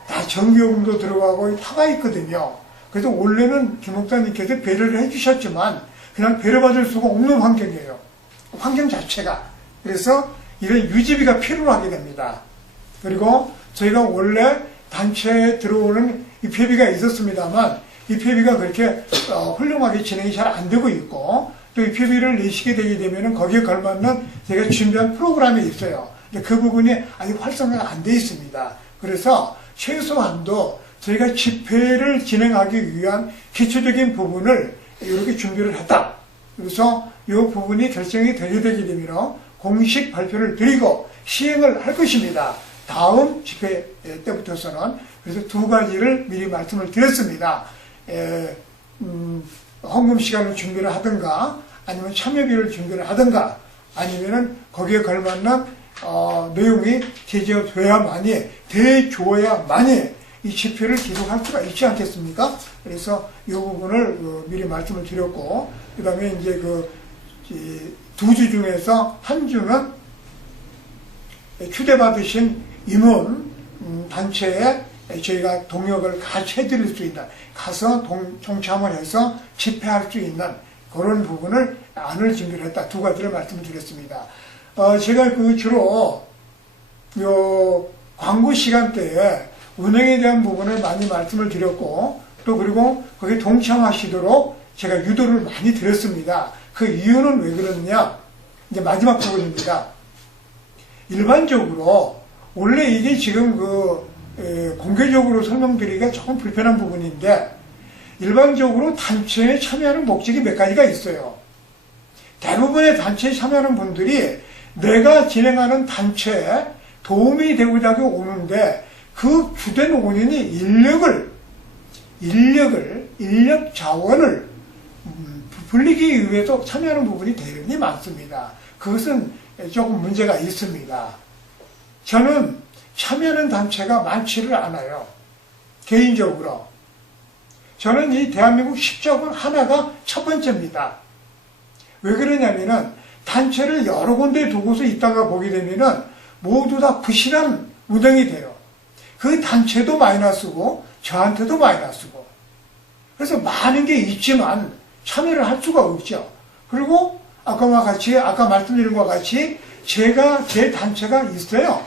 다 정기요금도 들어가고 타가 있거든요. 그래서 원래는 김 목사님께서 배려를 해주셨지만 그냥 배려받을 수가 없는 환경이에요. 환경 자체가. 그래서 이런 유지비가 필요하게 됩니다. 그리고 저희가 원래 단체에 들어오는 입회비가 있었습니다만 입회비가 그렇게 훌륭하게 진행이 잘 안 되고 있고 또 입회비를 내시게 되게 되면 거기에 걸맞는 저희가 준비한 프로그램이 있어요. 근데 그 부분이 아직 활성화가 안 돼 있습니다. 그래서 최소한도 저희가 집회를 진행하기 위한 기초적인 부분을 이렇게 준비를 했다. 그래서 이 부분이 결정이 되게 되면 공식 발표를 드리고 시행을 할 것입니다. 다음 집회 때부터서는. 그래서 두 가지를 미리 말씀을 드렸습니다. 헌금 시간을 준비를 하든가 아니면 참여비를 준비를 하든가 아니면은 거기에 걸맞는 내용이 대줘야만이 이 집회를 기록할 수가 있지 않겠습니까? 그래서 이 부분을 미리 말씀을 드렸고, 그 다음에 이제 두 주 중에서 한 주는 추대받으신 임원 단체에 저희가 동역을 같이 해드릴 수 있는, 가서 동참을 해서 집회할 수 있는 그런 부분을 안을 준비를 했다. 두 가지를 말씀을 드렸습니다. 제가 주로 광고 시간대에 운영에 대한 부분을 많이 말씀을 드렸고 또 그리고 거기에 동참하시도록 제가 유도를 많이 드렸습니다. 그 이유는 왜 그러느냐? 이제 마지막 부분입니다. 일반적으로 원래 이게 지금 공개적으로 설명드리기가 조금 불편한 부분인데 일반적으로 단체에 참여하는 목적이 몇 가지가 있어요. 대부분의 단체에 참여하는 분들이 내가 진행하는 단체에 도움이 되고자 하고 오는데 그 주된 원인이 인력 자원을 불리기 위해서 참여하는 부분이 대단히 많습니다. 그것은 조금 문제가 있습니다. 저는 참여하는 단체가 많지를 않아요. 개인적으로. 저는 이 대한민국 십자군 하나가 첫 번째입니다. 왜 그러냐면은 단체를 여러 군데 두고서 있다가 보게 되면은 모두 다 부실한 운영이 돼요. 그 단체도 마이너스고 저한테도 마이너스고 그래서 많은 게 있지만 참여를 할 수가 없죠. 그리고 아까 말씀드린 것과 같이 제 단체가 있어요.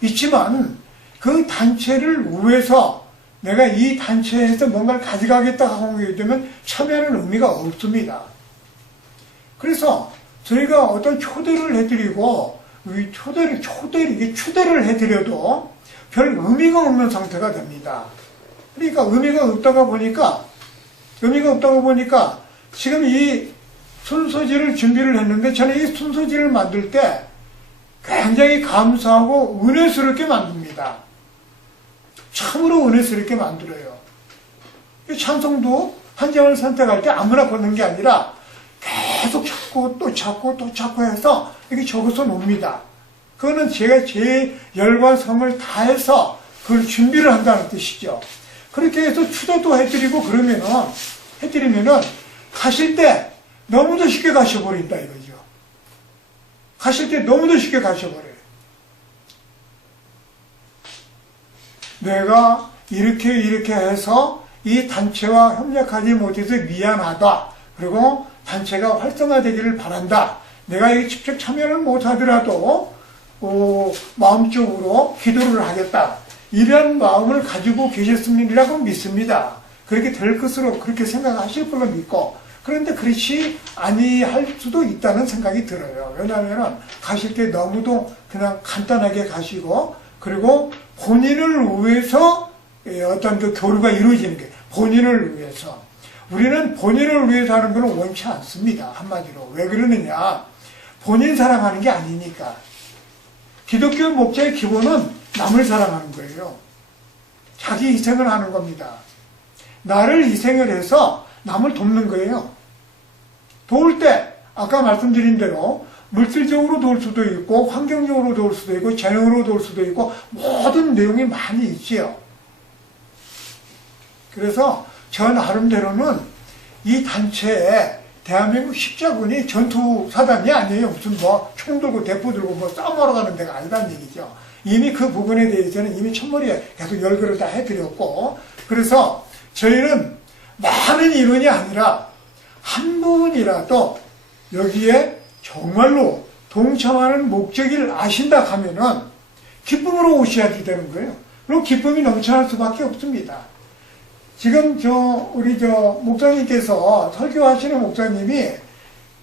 있지만 그 단체를 위해서 내가 이 단체에서 뭔가를 가져가겠다 하고 되면 참여하는 의미가 없습니다. 그래서 저희가 어떤 초대를 해드리고 이게 추대를 해드려도 별 의미가 없는 상태가 됩니다. 그러니까 의미가 없다고 보니까 지금 이 순서지를 준비를 했는데 저는 이 순서지를 만들 때 굉장히 감사하고 은혜스럽게 만듭니다. 참으로 은혜스럽게 만들어요. 이 찬송도 한 장을 선택할 때 아무나 걷는 게 아니라 계속 찾고 또 찾고 또 찾고 해서 이렇게 적어서 놓습니다. 그거는 제가 제 열과 성을 다해서 그걸 준비를 한다는 뜻이죠. 그렇게 해서 추대도 해드리면은 가실 때 너무도 쉽게 가셔버린다 이거죠. 가실 때 너무도 쉽게 가셔버려요. 내가 이렇게 해서 이 단체와 협력하지 못해서 미안하다. 그리고 단체가 활성화되기를 바란다. 내가 여기 직접 참여를 못하더라도 마음적으로 기도를 하겠다. 이런 마음을 가지고 계셨음이라고 믿습니다. 그렇게 될 것으로 그렇게 생각하실 걸로 믿고, 그런데 그렇지 아니할 수도 있다는 생각이 들어요. 왜냐하면 가실 때 너무도 그냥 간단하게 가시고, 그리고 본인을 위해서 어떤 그 교류가 이루어지는 게 본인을 위해서. 우리는 본인을 위해서 하는 것은 원치 않습니다. 한마디로. 왜 그러느냐? 본인 사랑하는 게 아니니까. 기독교 목자의 기본은 남을 사랑하는 거예요. 자기 희생을 하는 겁니다. 나를 희생을 해서 남을 돕는 거예요. 도울 때 아까 말씀드린 대로 물질적으로 도울 수도 있고 환경적으로 도울 수도 있고 재능으로 도울 수도 있고 모든 내용이 많이 있지요. 그래서 저 나름대로는 이 단체에 대한민국 십자군이 전투사단이 아니에요. 무슨 총 들고 대포 들고 싸움하러 가는 데가 아니란 얘기죠. 이미 그 부분에 대해서는 이미 첫머리에 계속 열거를 다 해드렸고, 그래서 저희는 많은 인원이 아니라 한 분이라도 여기에 정말로 동참하는 목적을 아신다 하면은 기쁨으로 오셔야 되는 거예요. 그럼 기쁨이 넘쳐날 수밖에 없습니다. 지금 우리 목사님께서 설교하시는 목사님이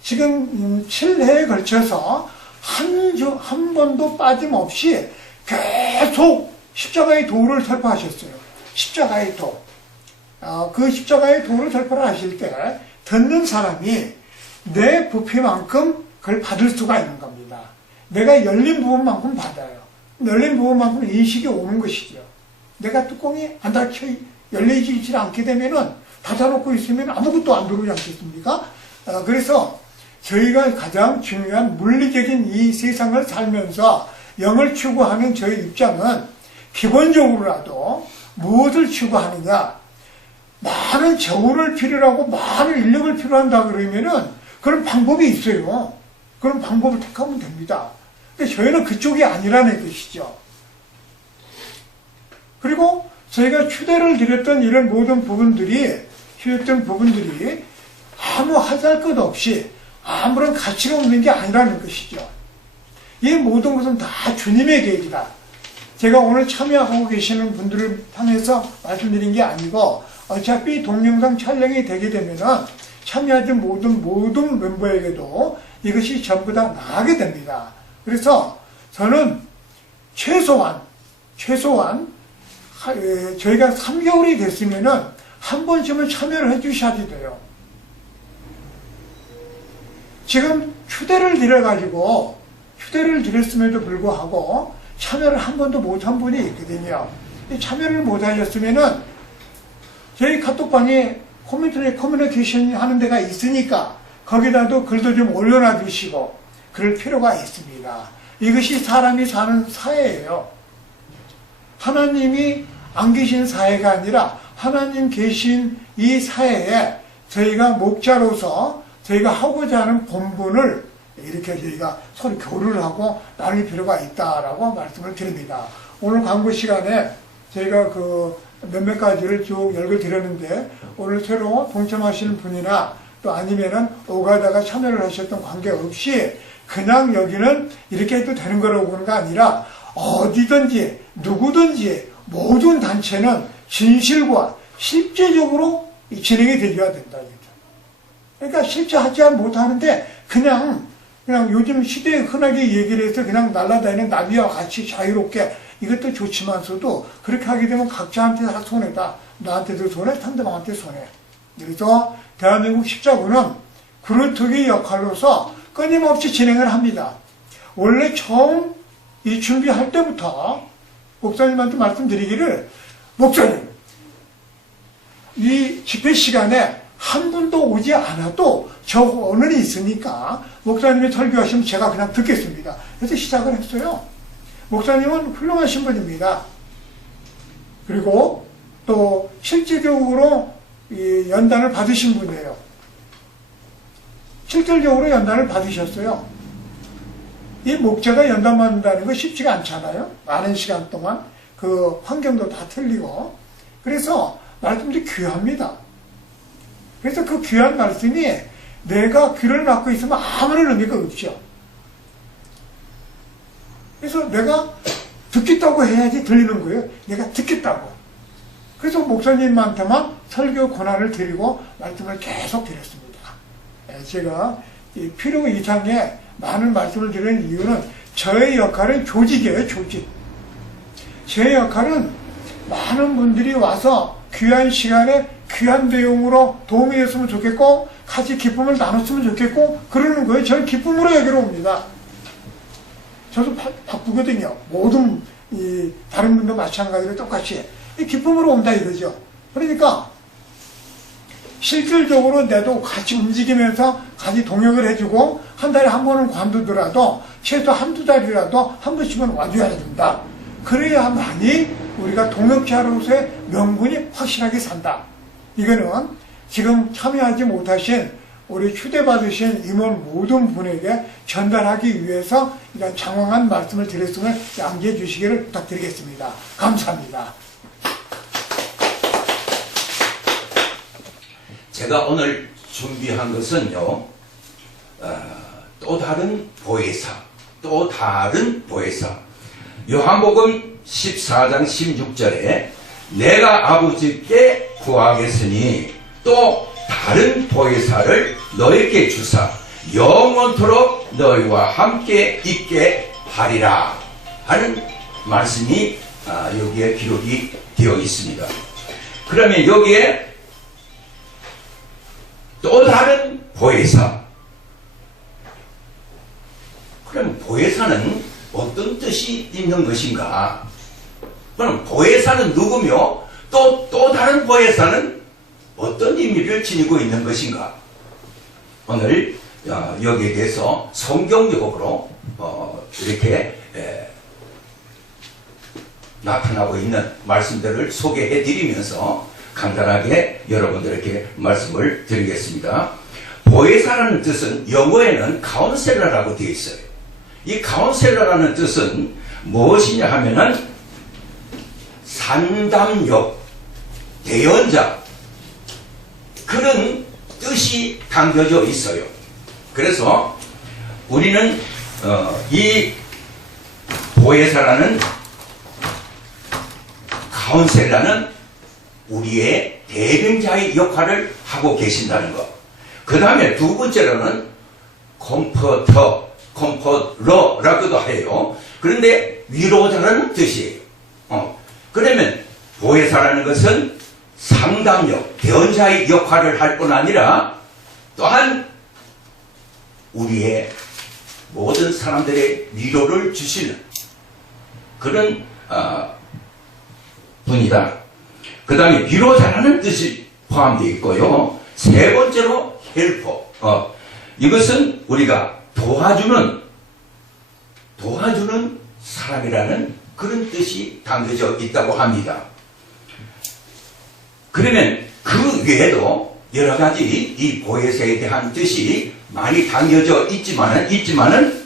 지금 7회에 걸쳐서 한 번도 빠짐없이 계속 십자가의 도를 설파하셨어요. 십자가의 도. 그 십자가의 도를 설파를 하실 때 듣는 사람이 내 부피만큼 그걸 받을 수가 있는 겁니다. 내가 열린 부분만큼 받아요. 열린 부분만큼 인식이 오는 것이죠. 내가 뚜껑이 안 닫혀 열리지 않게 되면은 닫아놓고 있으면 아무것도 안 들어오지 않겠습니까? 그래서 저희가 가장 중요한 물리적인 이 세상을 살면서 영을 추구하는 저희 입장은 기본적으로라도 무엇을 추구하느냐? 많은 재원을 필요로 하고 많은 인력을 필요한다 그러면은 그런 방법이 있어요. 그런 방법을 택하면 됩니다. 근데 저희는 그쪽이 아니라는 것이죠. 그리고 저희가 추대를 드렸던 이런 모든 부분들이 아무 하잘것 없이 아무런 가치가 없는 게 아니라는 것이죠. 이 모든 것은 다 주님의 계획이다. 제가 오늘 참여하고 계시는 분들을 향해서 말씀드린 게 아니고 어차피 동영상 촬영이 되게 되면은 참여하지 모든 멤버에게도 이것이 전부 다 나가게 됩니다. 그래서 저는 최소한 저희가 3개월이 됐으면은 한 번쯤은 참여를 해주셔야 돼요. 지금 추대를 드렸음에도 불구하고 참여를 한 번도 못한 분이 있거든요. 참여를 못하셨으면은 저희 카톡방에 커뮤니케이션 하는 데가 있으니까 거기다도 글도 좀 올려놔 주시고 그럴 필요가 있습니다. 이것이 사람이 사는 사회예요. 하나님이 안 계신 사회가 아니라 하나님 계신 이 사회에 저희가 목자로서 저희가 하고자 하는 본분을 이렇게 저희가 서로 교류를 하고 나눌 필요가 있다라고 말씀을 드립니다. 오늘 광고 시간에 저희가 몇몇 가지를 쭉 열거드렸는데 오늘 새로 동참하시는 분이나 또 아니면은 오가다가 참여를 하셨던 관계없이 그냥 여기는 이렇게 해도 되는 거라고 보는 거 아니라 어디든지 누구든지 모든 단체는 진실과 실제적으로 진행이 되어야 된다. 그러니까 실제 하지 못하는데 그냥 그냥 요즘 시대에 흔하게 얘기를 해서 그냥 날아다니는 나비와 같이 자유롭게 이것도 좋지만서도 그렇게 하게 되면 각자한테 다 손해다. 나한테도 손해, 상대방한테 손해. 그래서 대한민국 십자군은 구루토기 역할로서 끊임없이 진행을 합니다. 원래 처음 이 준비할 때부터 목사님한테 말씀드리기를, 목사님, 이 집회 시간에 한 분도 오지 않아도 저 오늘이 있으니까 목사님이 설교하시면 제가 그냥 듣겠습니다. 그래서 시작을 했어요. 목사님은 훌륭하신 분입니다. 그리고 또 실질적으로 이 연단을 받으신 분이에요. 실질적으로 연단을 받으셨어요. 이 목자가 연단 받는다는 거 쉽지가 않잖아요. 많은 시간 동안 그 환경도 다 틀리고. 그래서 말씀도 귀합니다. 그래서 그 귀한 말씀이 내가 귀를 막고 있으면 아무런 의미가 없죠. 그래서 내가 듣겠다고 해야지 들리는 거예요. 내가 듣겠다고. 그래서 목사님한테만 설교 권한을 드리고 말씀을 계속 드렸습니다. 제가 필요 이상의 많은 말씀을 드리는 이유는 저의 역할은 조직이에요, 조직. 제 역할은 많은 분들이 와서 귀한 시간에 귀한 내용으로 도움이 됐으면 좋겠고 같이 기쁨을 나눴으면 좋겠고 그러는 거예요. 저는 기쁨으로 여기로 옵니다. 저도 바쁘거든요. 모든 다른 분도 마찬가지로 똑같이 기쁨으로 온다 이거죠. 그러니까 실질적으로 내도 같이 움직이면서 같이 동역을 해주고 한 달에 한 번은 관두더라도 최소 한두 달이라도 한 번씩은 와줘야 된다. 그래야만이 우리가 동역자로서의 명분이 확실하게 산다. 이거는 지금 참여하지 못하신 우리 초대받으신 임원 모든 분에게 전달하기 위해서 이런 장황한 말씀을 드렸음을 양지해 주시기를 부탁드리겠습니다. 감사합니다. 제가 오늘 준비한 것은요, 또 다른 보혜사, 또 다른 보혜사. 요한복음 14장 16절에 내가 아버지께 구하겠으니 또 다른 보혜사를 너에게 주사 영원토록 너희와 함께 있게 하리라 하는 말씀이 여기에 기록이 되어 있습니다. 그러면 여기에 또 다른 보혜사. 그럼 보혜사는 어떤 뜻이 있는 것인가? 그럼 보혜사는 누구며 또 다른 보혜사는 어떤 의미를 지니고 있는 것인가? 오늘 여기에 대해서 성경적으로 이렇게 나타나고 있는 말씀들을 소개해 드리면서 간단하게 여러분들에게 말씀을 드리겠습니다. 보혜사라는 뜻은 영어에는 카운셀러라고 되어 있어요. 이 카운셀러라는 뜻은 무엇이냐 하면은 상담역, 대연자, 그런 뜻이 담겨져 있어요. 그래서 우리는 이 보혜사라는 카운셀러는 우리의 대변자의 역할을 하고 계신다는 것. 그 다음에 두 번째로는 컴포터라고도 해요. 그런데 위로자라는 뜻이에요. 그러면 보혜사라는 것은 상담력, 대언자의 역할을 할 뿐 아니라 또한 우리의 모든 사람들의 위로를 주시는 그런 분이다. 그 다음에 위로자라는 뜻이 포함되어 있고요. 세 번째로 헬퍼. 이것은 우리가 도와주는 사람이라는 그런 뜻이 담겨져 있다고 합니다. 그러면 그 외에도 여러 가지 이 보혜사에 대한 뜻이 많이 담겨져 있지만은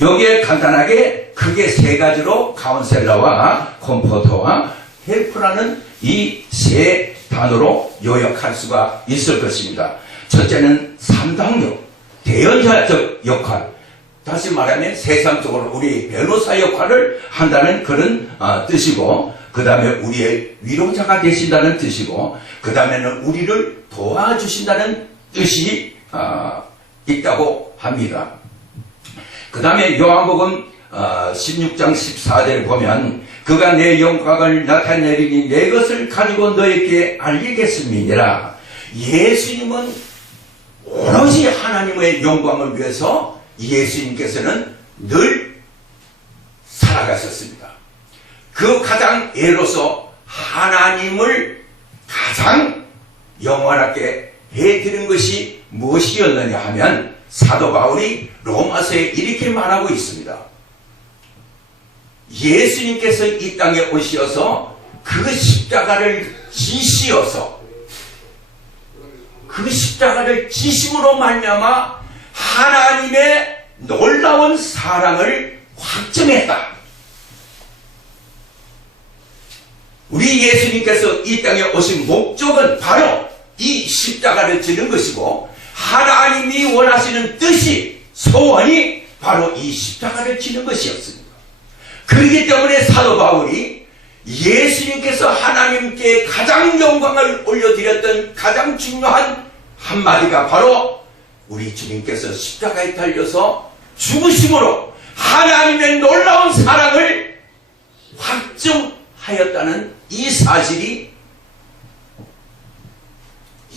여기에 간단하게 크게 세 가지로 카운셀러와 컴포터와 헬프라는 이 세 단어로 요약할 수가 있을 것입니다. 첫째는 상담력, 대연자적 역할. 다시 말하면 세상적으로 우리 변호사 역할을 한다는 그런 뜻이고, 그 다음에 우리의 위로자가 되신다는 뜻이고, 그 다음에는 우리를 도와주신다는 뜻이 있다고 합니다. 그 다음에 요한복음 16장 14절에 보면 그가 내 영광을 나타내리니 내 것을 가지고 너에게 알리겠음이니라. 예수님은 오로지 하나님의 영광을 위해서 예수님께서는 늘 살아가셨습니다. 그 가장 예로서 하나님을 가장 영원하게 해드린 것이 무엇이었느냐 하면 사도 바울이 로마서에 이렇게 말하고 있습니다. 예수님께서 이 땅에 오시어서 그 십자가를 지시어서 그 십자가를 지심으로 말미암아 하나님의 놀라운 사랑을 확증했다. 우리 예수님께서 이 땅에 오신 목적은 바로 이 십자가를 지는 것이고 하나님이 원하시는 뜻이 소원이 바로 이 십자가를 지는 것이었습니다. 그렇기 때문에 사도 바울이 예수님께서 하나님께 가장 영광을 올려드렸던 가장 중요한 한마디가 바로 우리 주님께서 십자가에 달려서 죽으심으로 하나님의 놀라운 사랑을 확증하였다는 이 사실이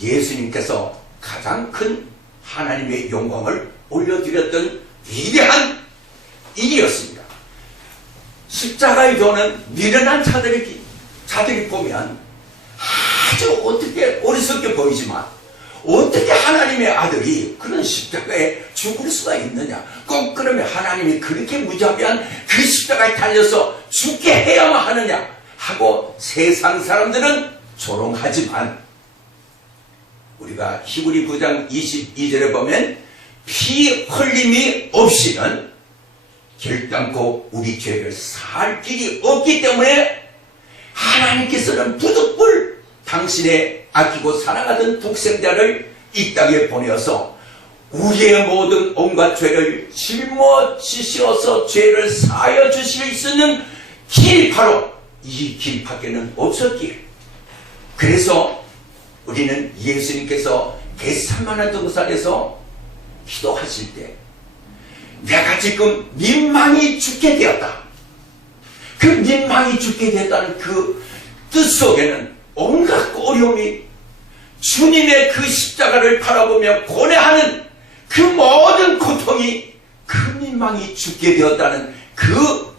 예수님께서 가장 큰 하나님의 영광을 올려드렸던 위대한 일이었습니다. 십자가의 도는 미련한 자들이 보면 아주 어떻게 어리석게 보이지만 어떻게 하나님의 아들이 그런 십자가에 죽을 수가 있느냐. 꼭 그러면 하나님이 그렇게 무자비한 그 십자가에 달려서 죽게 해야만 하느냐 하고 세상 사람들은 조롱하지만 우리가 히브리 9장 22절에 보면 피 흘림이 없이는 결단코 우리 죄를 살 길이 없기 때문에 하나님께서는 부득불 당신의 아끼고 사랑하던 독생자를 이 땅에 보내어서 우리의 모든 온갖 죄를 짊어지셔서 죄를 사하여 주실 수 있는 길, 바로 이 길밖에는 없었기에 그래서 우리는 예수님께서 겟세마네 동산에서 기도하실 때 내가 지금 민망히 죽게 되었다. 그 민망히 죽게 되었다는 그 뜻 속에는 온갖 어려움이 주님의 그 십자가를 바라보며 고뇌하는 그 모든 고통이 그 민망히 죽게 되었다는 그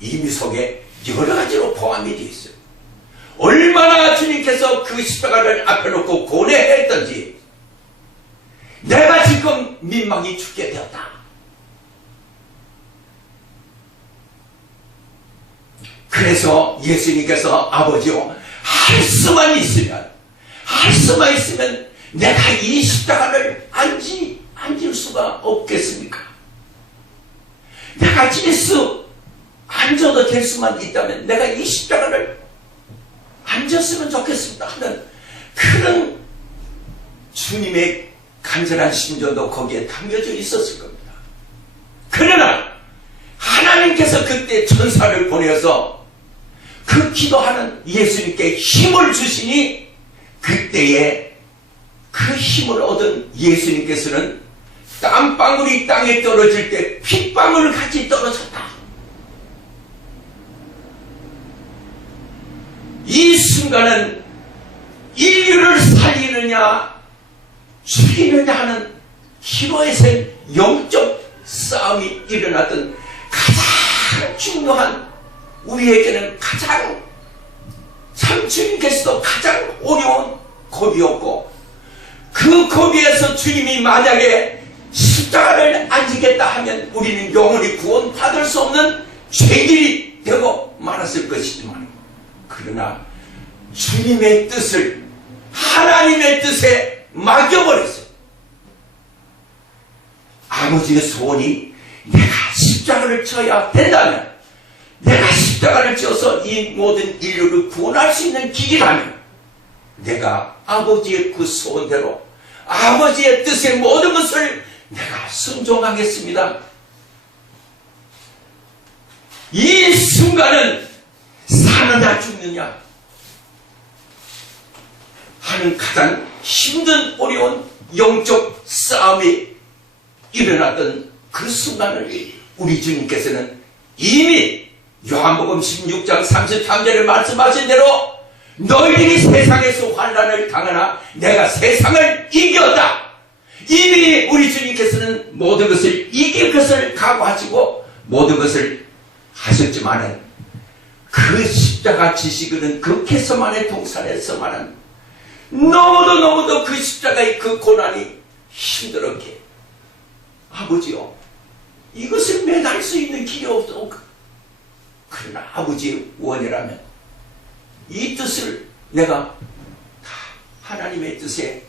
의미 속에 여러 가지로 포함이 되어 있어요. 얼마나 주님께서 그 십자가를 앞에 놓고 고뇌했던지 내가 지금 민망히 죽게 되었다. 그래서 예수님께서 아버지요 할 수만 있으면 내가 이 십자가를 앉을 수가 없겠습니까? 내가 앉아도 될 수만 있다면 내가 이 십자가를 앉았으면 좋겠습니다 하는 그런 주님의 간절한 심정도 거기에 담겨져 있었을 겁니다. 그러나 하나님께서 그때 천사를 보내서 그 기도하는 예수님께 힘을 주시니 그때에 그 힘을 얻은 예수님께서는 땀방울이 땅에 떨어질 때 핏방울 같이 떨어졌다. 이 순간은 인류를 살리느냐 죽이느냐 하는 기로에 센 영적 싸움이 일어났던 가장 중요한 우리에게는 가장 참 주님께서도 가장 어려운 고비였고 그 고비에서 주님이 만약에 십자가를 안 지겠다 하면 우리는 영원히 구원받을 수 없는 죄인이 되고 말았을 것이지만 그러나 주님의 뜻을 하나님의 뜻에 맡겨버렸어요. 아버지의 소원이 내가 십자가를 져야 된다면 내가 십자가를 지어서 이 모든 인류를 구원할 수 있는 길이라면 내가 아버지의 그 소원대로 아버지의 뜻의 모든 것을 내가 순종하겠습니다. 이 순간은 사느냐 죽느냐 하는 가장 힘든 어려운 영적 싸움이 일어났던 그 순간을 우리 주님께서는 이미 요한복음 16장 33절에 말씀하신 대로 너희들이 세상에서 환난을 당하나 내가 세상을 이겼다. 이미 우리 주님께서는 모든 것을 이길 것을 각오하시고 모든 것을 하셨지만은 그 십자가 지시기는 극해서만의 동산에서만은 너무도 그 십자가의 그 고난이 힘들었기에 아버지요, 이것을 매달 수 있는 길이 없어. 그러나 아버지의 원이라면 이 뜻을 내가 다 하나님의 뜻에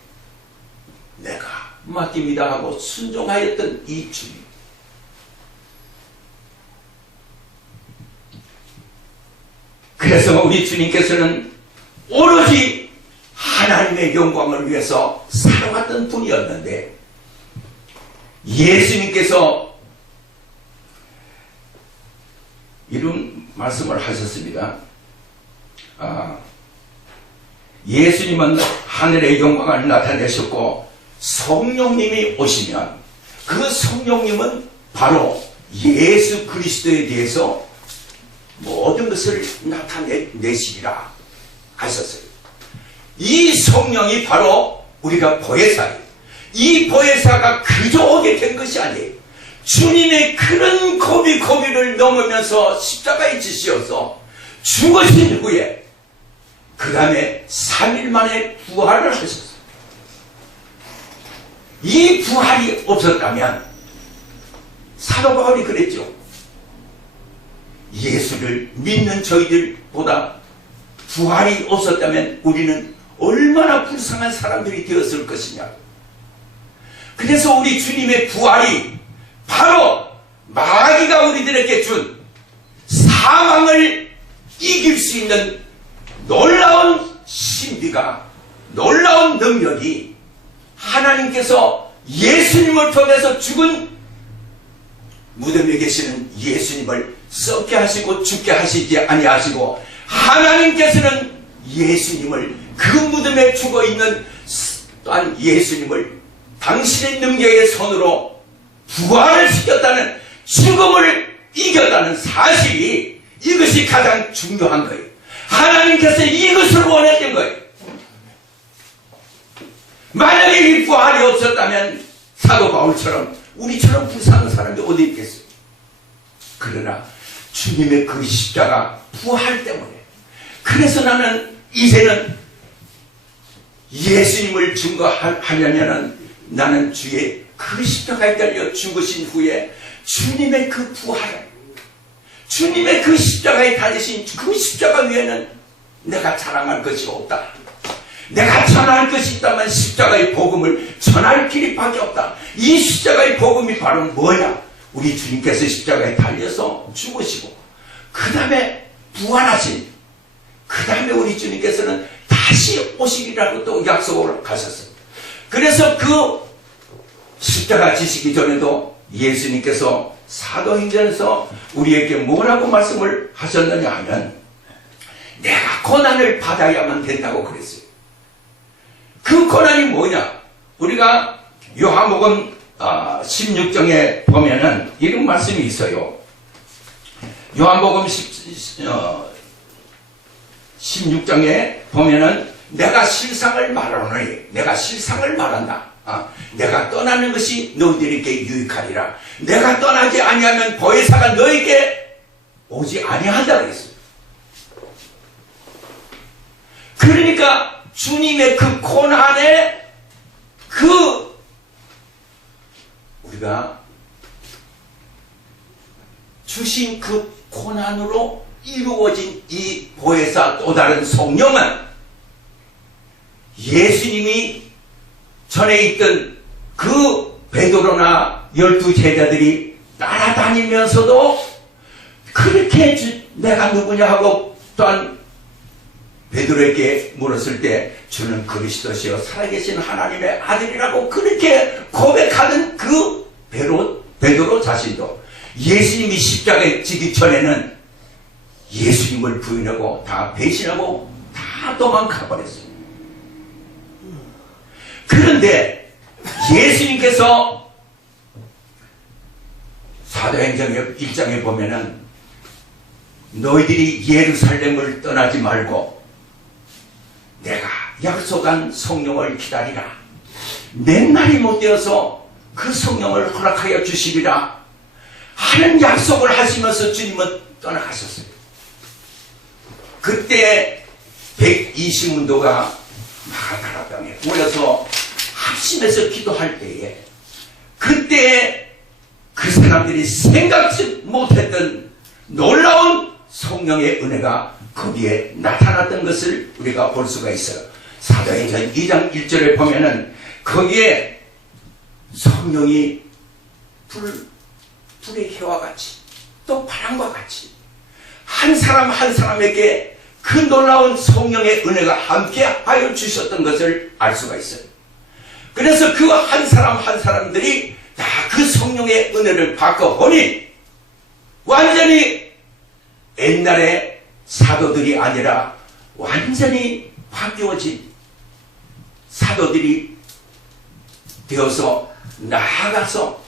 내가 맡깁니다 하고 순종하였던 이 주님. 그래서 우리 주님께서는 오로지 하나님의 영광을 위해서 살아왔던 분이었는데 예수님께서 이런 말씀을 하셨습니다. 예수님은 하늘의 영광을 나타내셨고 성령님이 오시면 그 성령님은 바로 예수 그리스도에 대해서 모든 것을 나타내시리라 하셨어요. 이 성령이 바로 우리가 보혜사예요. 이 보혜사가 그저 오게 된 것이 아니에요. 주님의 그런 고비를 넘으면서 십자가에 지시어서 죽으신 후에 그 다음에 3일 만에 부활을 하셨어요. 이 부활이 없었다면 사도 바울이 그랬죠. 예수를 믿는 저희들보다 부활이 없었다면 우리는 얼마나 불쌍한 사람들이 되었을 것이냐. 그래서 우리 주님의 부활이 바로 마귀가 우리들에게 준 사망을 이길 수 있는 놀라운 신비가, 놀라운 능력이 하나님께서 예수님을 통해서 죽은 무덤에 계시는 예수님을 썩게 하시고 죽게 하시지 아니하시고 하나님께서는 예수님을 그 무덤에 죽어있는 또한 예수님을 당신의 능력의 손으로 부활을 시켰다는, 죽음을 이겼다는 사실이, 이것이 가장 중요한 거예요. 하나님께서 이것을 원했던 거예요. 만약에 이 부활이 없었다면 사도 바울처럼 우리처럼 불쌍한 사람이 어디 있겠어요. 그러나 주님의 그 십자가 부활 때문에, 그래서 나는 이제는 예수님을 증거하려면 나는 주의 그 십자가에 달려 죽으신 후에 주님의 그 부활을, 주님의 그 십자가에 달리신 그 십자가 위에는 내가 자랑할 것이 없다. 내가 전할 것이 있다면 십자가의 복음을 전할 길이밖에 없다. 이 십자가의 복음이 바로 뭐냐? 우리 주님께서 십자가에 달려서 죽으시고 그 다음에 부활하신, 그 다음에 우리 주님께서는 다시 오시리라고 또 약속을 하셨어요. 그래서 그 십자가 지시기 전에도 예수님께서 사도행전에서 우리에게 뭐라고 말씀을 하셨느냐 하면 내가 고난을 받아야만 된다고 그랬어요. 그 고난이 뭐냐? 우리가 요한복음 16장에 보면은 이런 말씀이 있어요. 요한복음 16장에 보면은 내가 실상을 말하노니, 내가 실상을 말한다. 내가 떠나는 것이 너희들에게 유익하리라. 내가 떠나지 아니하면 보혜사가 너에게 오지 아니한다 그랬어요. 그러니까 주님의 그 고난에 우리가 주신 그 고난으로 이루어진 이 보혜사 또 다른 성령은 예수님이 전에 있던 그 베드로나 12 제자들이 따라다니면서도 그렇게 내가 누구냐 하고 또한 베드로에게 물었을 때 주는 그리스도시요 살아계신 하나님의 아들이라고 그렇게 고백하는 그 베드로 자신도 예수님이 십자가에 지기 전에는 예수님을 부인하고 다 배신하고 다 도망가 버렸어요. 그런데 예수님께서 사도행전 1장에 보면은 너희들이 예루살렘을 떠나지 말고 내가 약속한 성령을 기다리라. 맨날이 못 되어서 그 성령을 허락하여 주시리라 하는 약속을 하시면서 주님은 떠나가셨어요. 그때 120문도가 마가다라 땅에 모여서 합심해서 기도할 때에 그때 그 사람들이 생각지 못했던 놀라운 성령의 은혜가 거기에 나타났던 것을 우리가 볼 수가 있어요. 사도행전 2장 1절에 보면은 거기에 성령이 불의 해와 같이 또 바람과 같이 한 사람 한 사람에게 그 놀라운 성령의 은혜가 함께 하여 주셨던 것을 알 수가 있어요. 그래서 그 한 사람 한 사람들이 다 그 성령의 은혜를 받고 보니 완전히 옛날의 사도들이 아니라 완전히 바뀌어진 사도들이 되어서 나아가서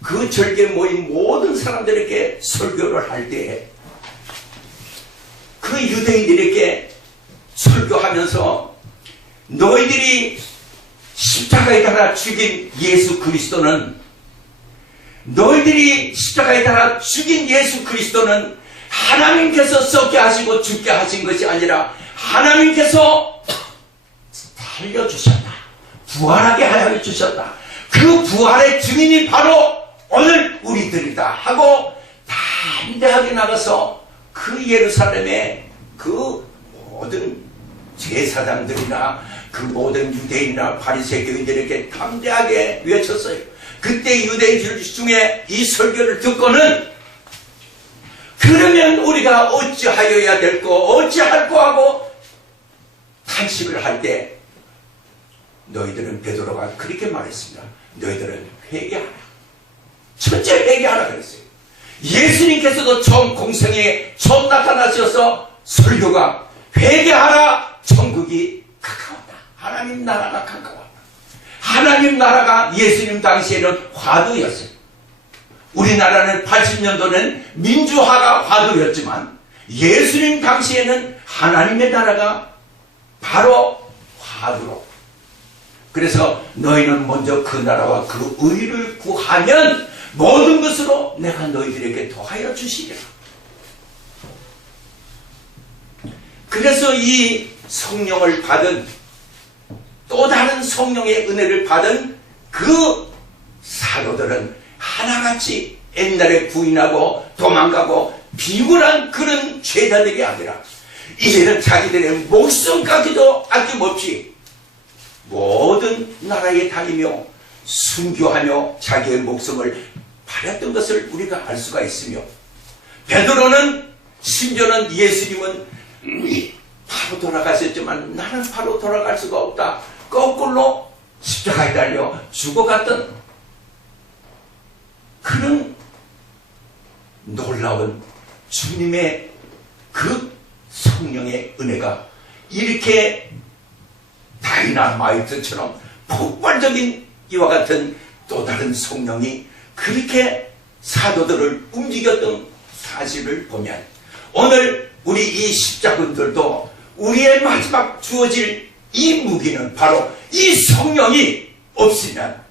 그 절개 모인 모든 사람들에게 설교를 할 때에 그 유대인들에게 설교하면서 너희들이 십자가에 달아 죽인 예수 그리스도는 너희들이 십자가에 달아 죽인 예수 그리스도는 하나님께서 썩게 하시고 죽게 하신 것이 아니라 하나님께서 살려주셨다. 부활하게 하여 주셨다. 그 부활의 증인이 바로 오늘 우리들이다 하고 담대하게 나가서 그 예루살렘에 그 모든 제사장들이나 그 모든 유대인이나 바리새교인들에게 담대하게 외쳤어요. 그때 유대인들 중에 이 설교를 듣고는 그러면 우리가 어찌하여야 될거 어찌할거 하고 탄식을 할 때 너희들은 베드로가 그렇게 말했습니다. 너희들은 회개하라. 첫째 회개하라 그랬어요. 예수님께서도 처음 공생에 처음 나타나셔서 설교가 회개하라 천국이 가까웠다. 하나님 나라가 가까웠다. 하나님 나라가 예수님 당시에는 화두였어요. 우리나라는 80년도는 민주화가 화두였지만 예수님 당시에는 하나님의 나라가 바로 화두로. 그래서 너희는 먼저 그 나라와 그 의를 구하면 모든 것으로 내가 너희들에게 더하여 주시리라. 그래서 이 성령을 받은 또 다른 성령의 은혜를 받은 그 사도들은 하나같이 옛날에 부인하고 도망가고 비굴한 그런 죄자들이 아니라 이제는 자기들의 목숨까지도 아낌없이 모든 나라에 다니며 순교하며 자기의 목숨을 버렸던 것을 우리가 알 수가 있으며 베드로는 심지어는 예수님은 바로 돌아가셨지만 나는 바로 돌아갈 수가 없다. 거꾸로 십자가에 달려 죽어갔던 그런 놀라운 주님의 그 성령의 은혜가 이렇게 다이나마이트처럼 폭발적인 이와 같은 또 다른 성령이 그렇게 사도들을 움직였던 사실을 보면 오늘 우리 이 십자군들도 우리의 마지막 주어질 이 무기는 바로 이 성령이 없으면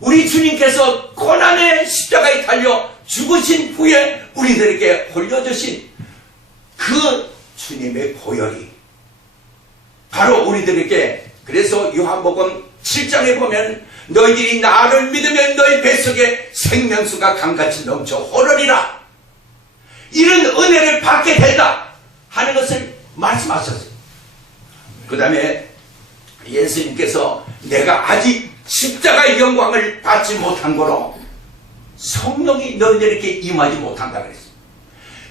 우리 주님께서 고난의 십자가에 달려 죽으신 후에 우리들에게 홀려주신 그 주님의 보혈이 바로 우리들에게 그래서 요한복음 7장에 보면 너희들이 나를 믿으면 너희 뱃속에 생명수가 강같이 넘쳐 흐르리라 이런 은혜를 받게 된다 하는 것을 말씀하셨어요. 그 다음에 예수님께서 내가 아직 십자가의 영광을 받지 못한 거로 성령이 너희들에게 임하지 못한다 그랬어요.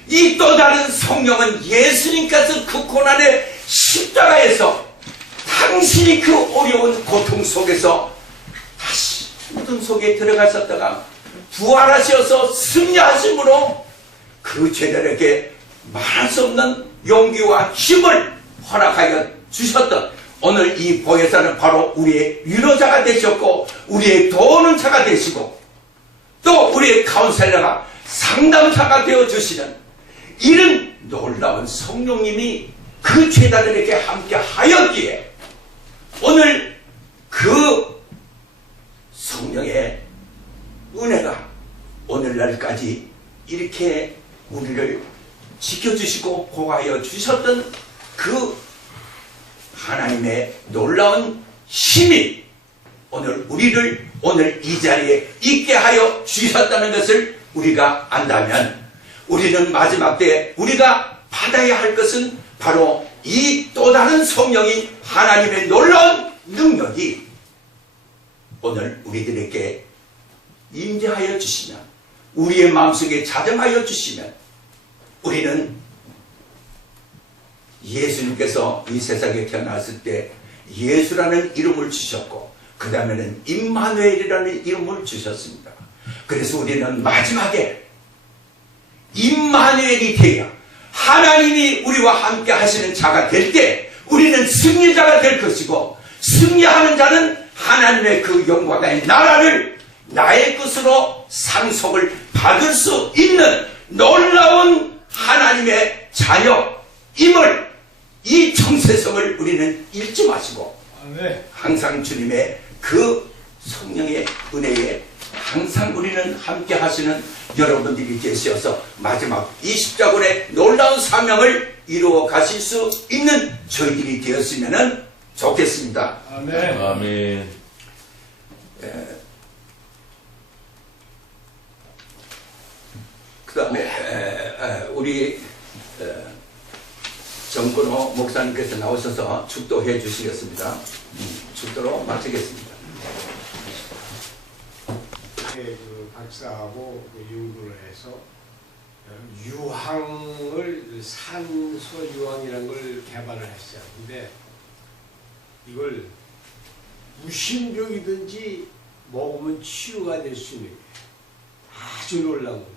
이 또 다른 성령은 예수님께서 그 고난의 십자가에서 당신이 그 어려운 고통 속에서 다시 어둠 속에 들어가셨다가 부활하셔서 승리하심으로 그 죄들에게 말할 수 없는 용기와 힘을 허락하여 주셨던 오늘 이 보혜사는 바로 우리의 위로자가 되셨고 우리의 도우는 자가 되시고 또 우리의 카운셀러가 상담사가 되어주시는 이런 놀라운 성령님이 그 제자들에게 함께 하였기에 오늘 그 성령의 은혜가 오늘날까지 이렇게 우리를 지켜주시고 보호하여 주셨던 그 하나님의 놀라운 힘이 오늘 우리를 오늘 이 자리에 있게 하여 주셨다는 것을 우리가 안다면 우리는 마지막 때 우리가 받아야 할 것은 바로 이 또 다른 성령이 하나님의 놀라운 능력이 오늘 우리들에게 임재하여 주시면 우리의 마음속에 자정하여 주시면 우리는 예수님께서 이 세상에 태어났을 때 예수라는 이름을 주셨고 그 다음에는 임마누엘이라는 이름을 주셨습니다. 그래서 우리는 마지막에 임마누엘이 되어 하나님이 우리와 함께 하시는 자가 될 때 우리는 승리자가 될 것이고 승리하는 자는 하나님의 그 영광의 나라를 나의 것으로 상속을 받을 수 있는 놀라운 하나님의 자녀임을 이 정체성을 우리는 잊지 마시고 항상 주님의 그 성령의 은혜에 항상 우리는 함께 하시는 여러분들이 계셔서 마지막 이 십자군의 놀라운 사명을 이루어 가실 수 있는 저희들이 되었으면 좋겠습니다. 아멘. 아멘. 그 다음에 우리 정근호 목사님께서 나오셔서 축도해 주시겠습니다. 축도로 마치겠습니다. 그 박사하고 연구를 해서 유황을 산소 유황이라는 걸 개발을 했어요. 근데 이걸 무심병이든지 먹으면 치유가 될 수 있는 아주 놀라운 겁니다.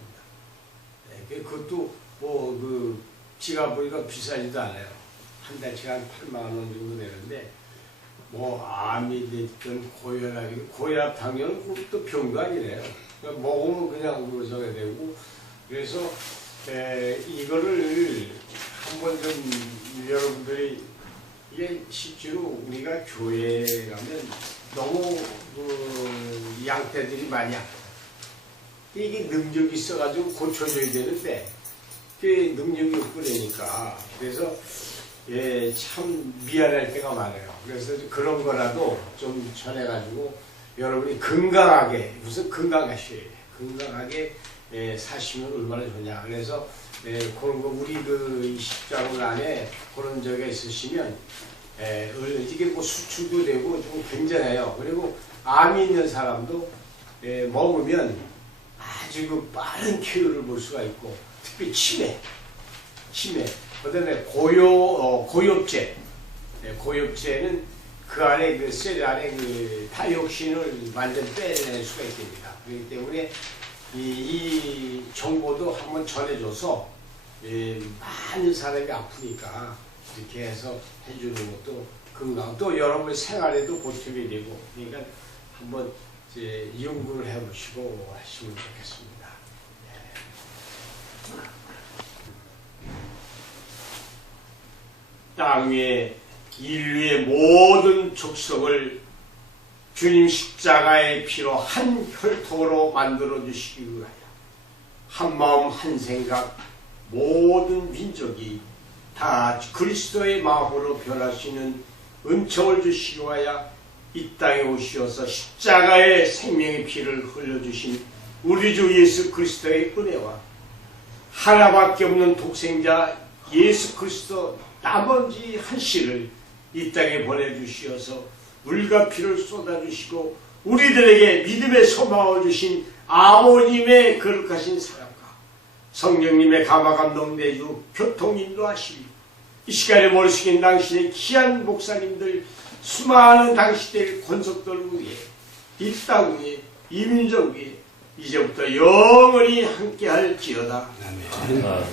네, 그것도 뭐 그 지가 보니까 비싸지도 않아요. 한 달치가 한 8만 원 정도 되는데 뭐 암이 됐든 고혈압 당뇨는 그것도 병도 아니래요. 그러니까 먹으면 그냥 그러게 되고 그래서 이거를 한번 좀 여러분들이 이게 실제로 우리가 교회에 가면 너무 그 양떼들이 많이 아파요. 이게 능력이 있어가지고 고쳐줘야 되는데 그게 능력이 없고 그러니까 그래서 참 미안할 때가 많아요. 그래서 그런 거라도 좀 전해가지고 여러분이 건강하게 무슨 건강하셔야 돼. 건강하게 사시면 얼마나 좋냐. 그래서 그런 거 우리 그 십자군 안에 그런 적이 있으시면 이게 뭐 수출도 되고 좀 괜찮아요. 그리고 암이 있는 사람도 먹으면 아주 그 빠른 큐어를 볼 수가 있고 특히 치매, 그다음에 고엽제, 고엽제는 그 안에 그 셀 안에 그 다이옥신을 완전 빼낼 수가 있답니다. 그렇기 때문에 이 정보도 한번 전해줘서 많은 사람이 아프니까 이렇게 해서 해주는 것도 건강, 또 여러분 생활에도 보탬이 되고 그러니까 한번 이제 연구를 해보시고 하시면 좋겠습니다. 땅 위에 인류의 모든 족속을 주님 십자가의 피로 한 혈통으로 만들어 주시기 위하여 한 마음 한 생각 모든 민족이 다 그리스도의 마음으로 변하시는 은총을 주시기 위하여 이 땅에 오시어서 십자가의 생명의 피를 흘려주신 우리 주 예수 그리스도의 은혜와 하나밖에 없는 독생자 예수 그리스도 나머지 한 씨를 이 땅에 보내주시어서 물과 피를 쏟아주시고 우리들에게 믿음의 소망을 주신 아버님의 거룩하신 사랑과 성령님의 감화감동 내주 교통인도하시며 이 시간에 모르시긴 당신의 귀한 목사님들 수많은 당시들 권속들 위에 이 땅 위에 이 민족 위에 이제부터 영원히 함께할지어다. 아멘.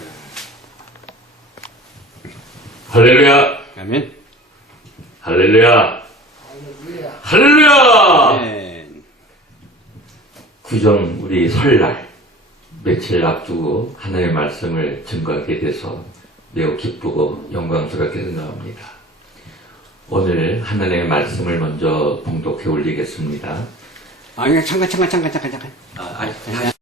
할렐루야. 아멘. 할렐루야. 할렐루야. 할렐루야. 아멘. 구정 우리 설날 며칠 앞두고 하나님의 말씀을 증거하게 돼서 매우 기쁘고 영광스럽게 생각합니다. 오늘 하나님의 말씀을 먼저 봉독해 올리겠습니다. 아니, 잠깐. 아니,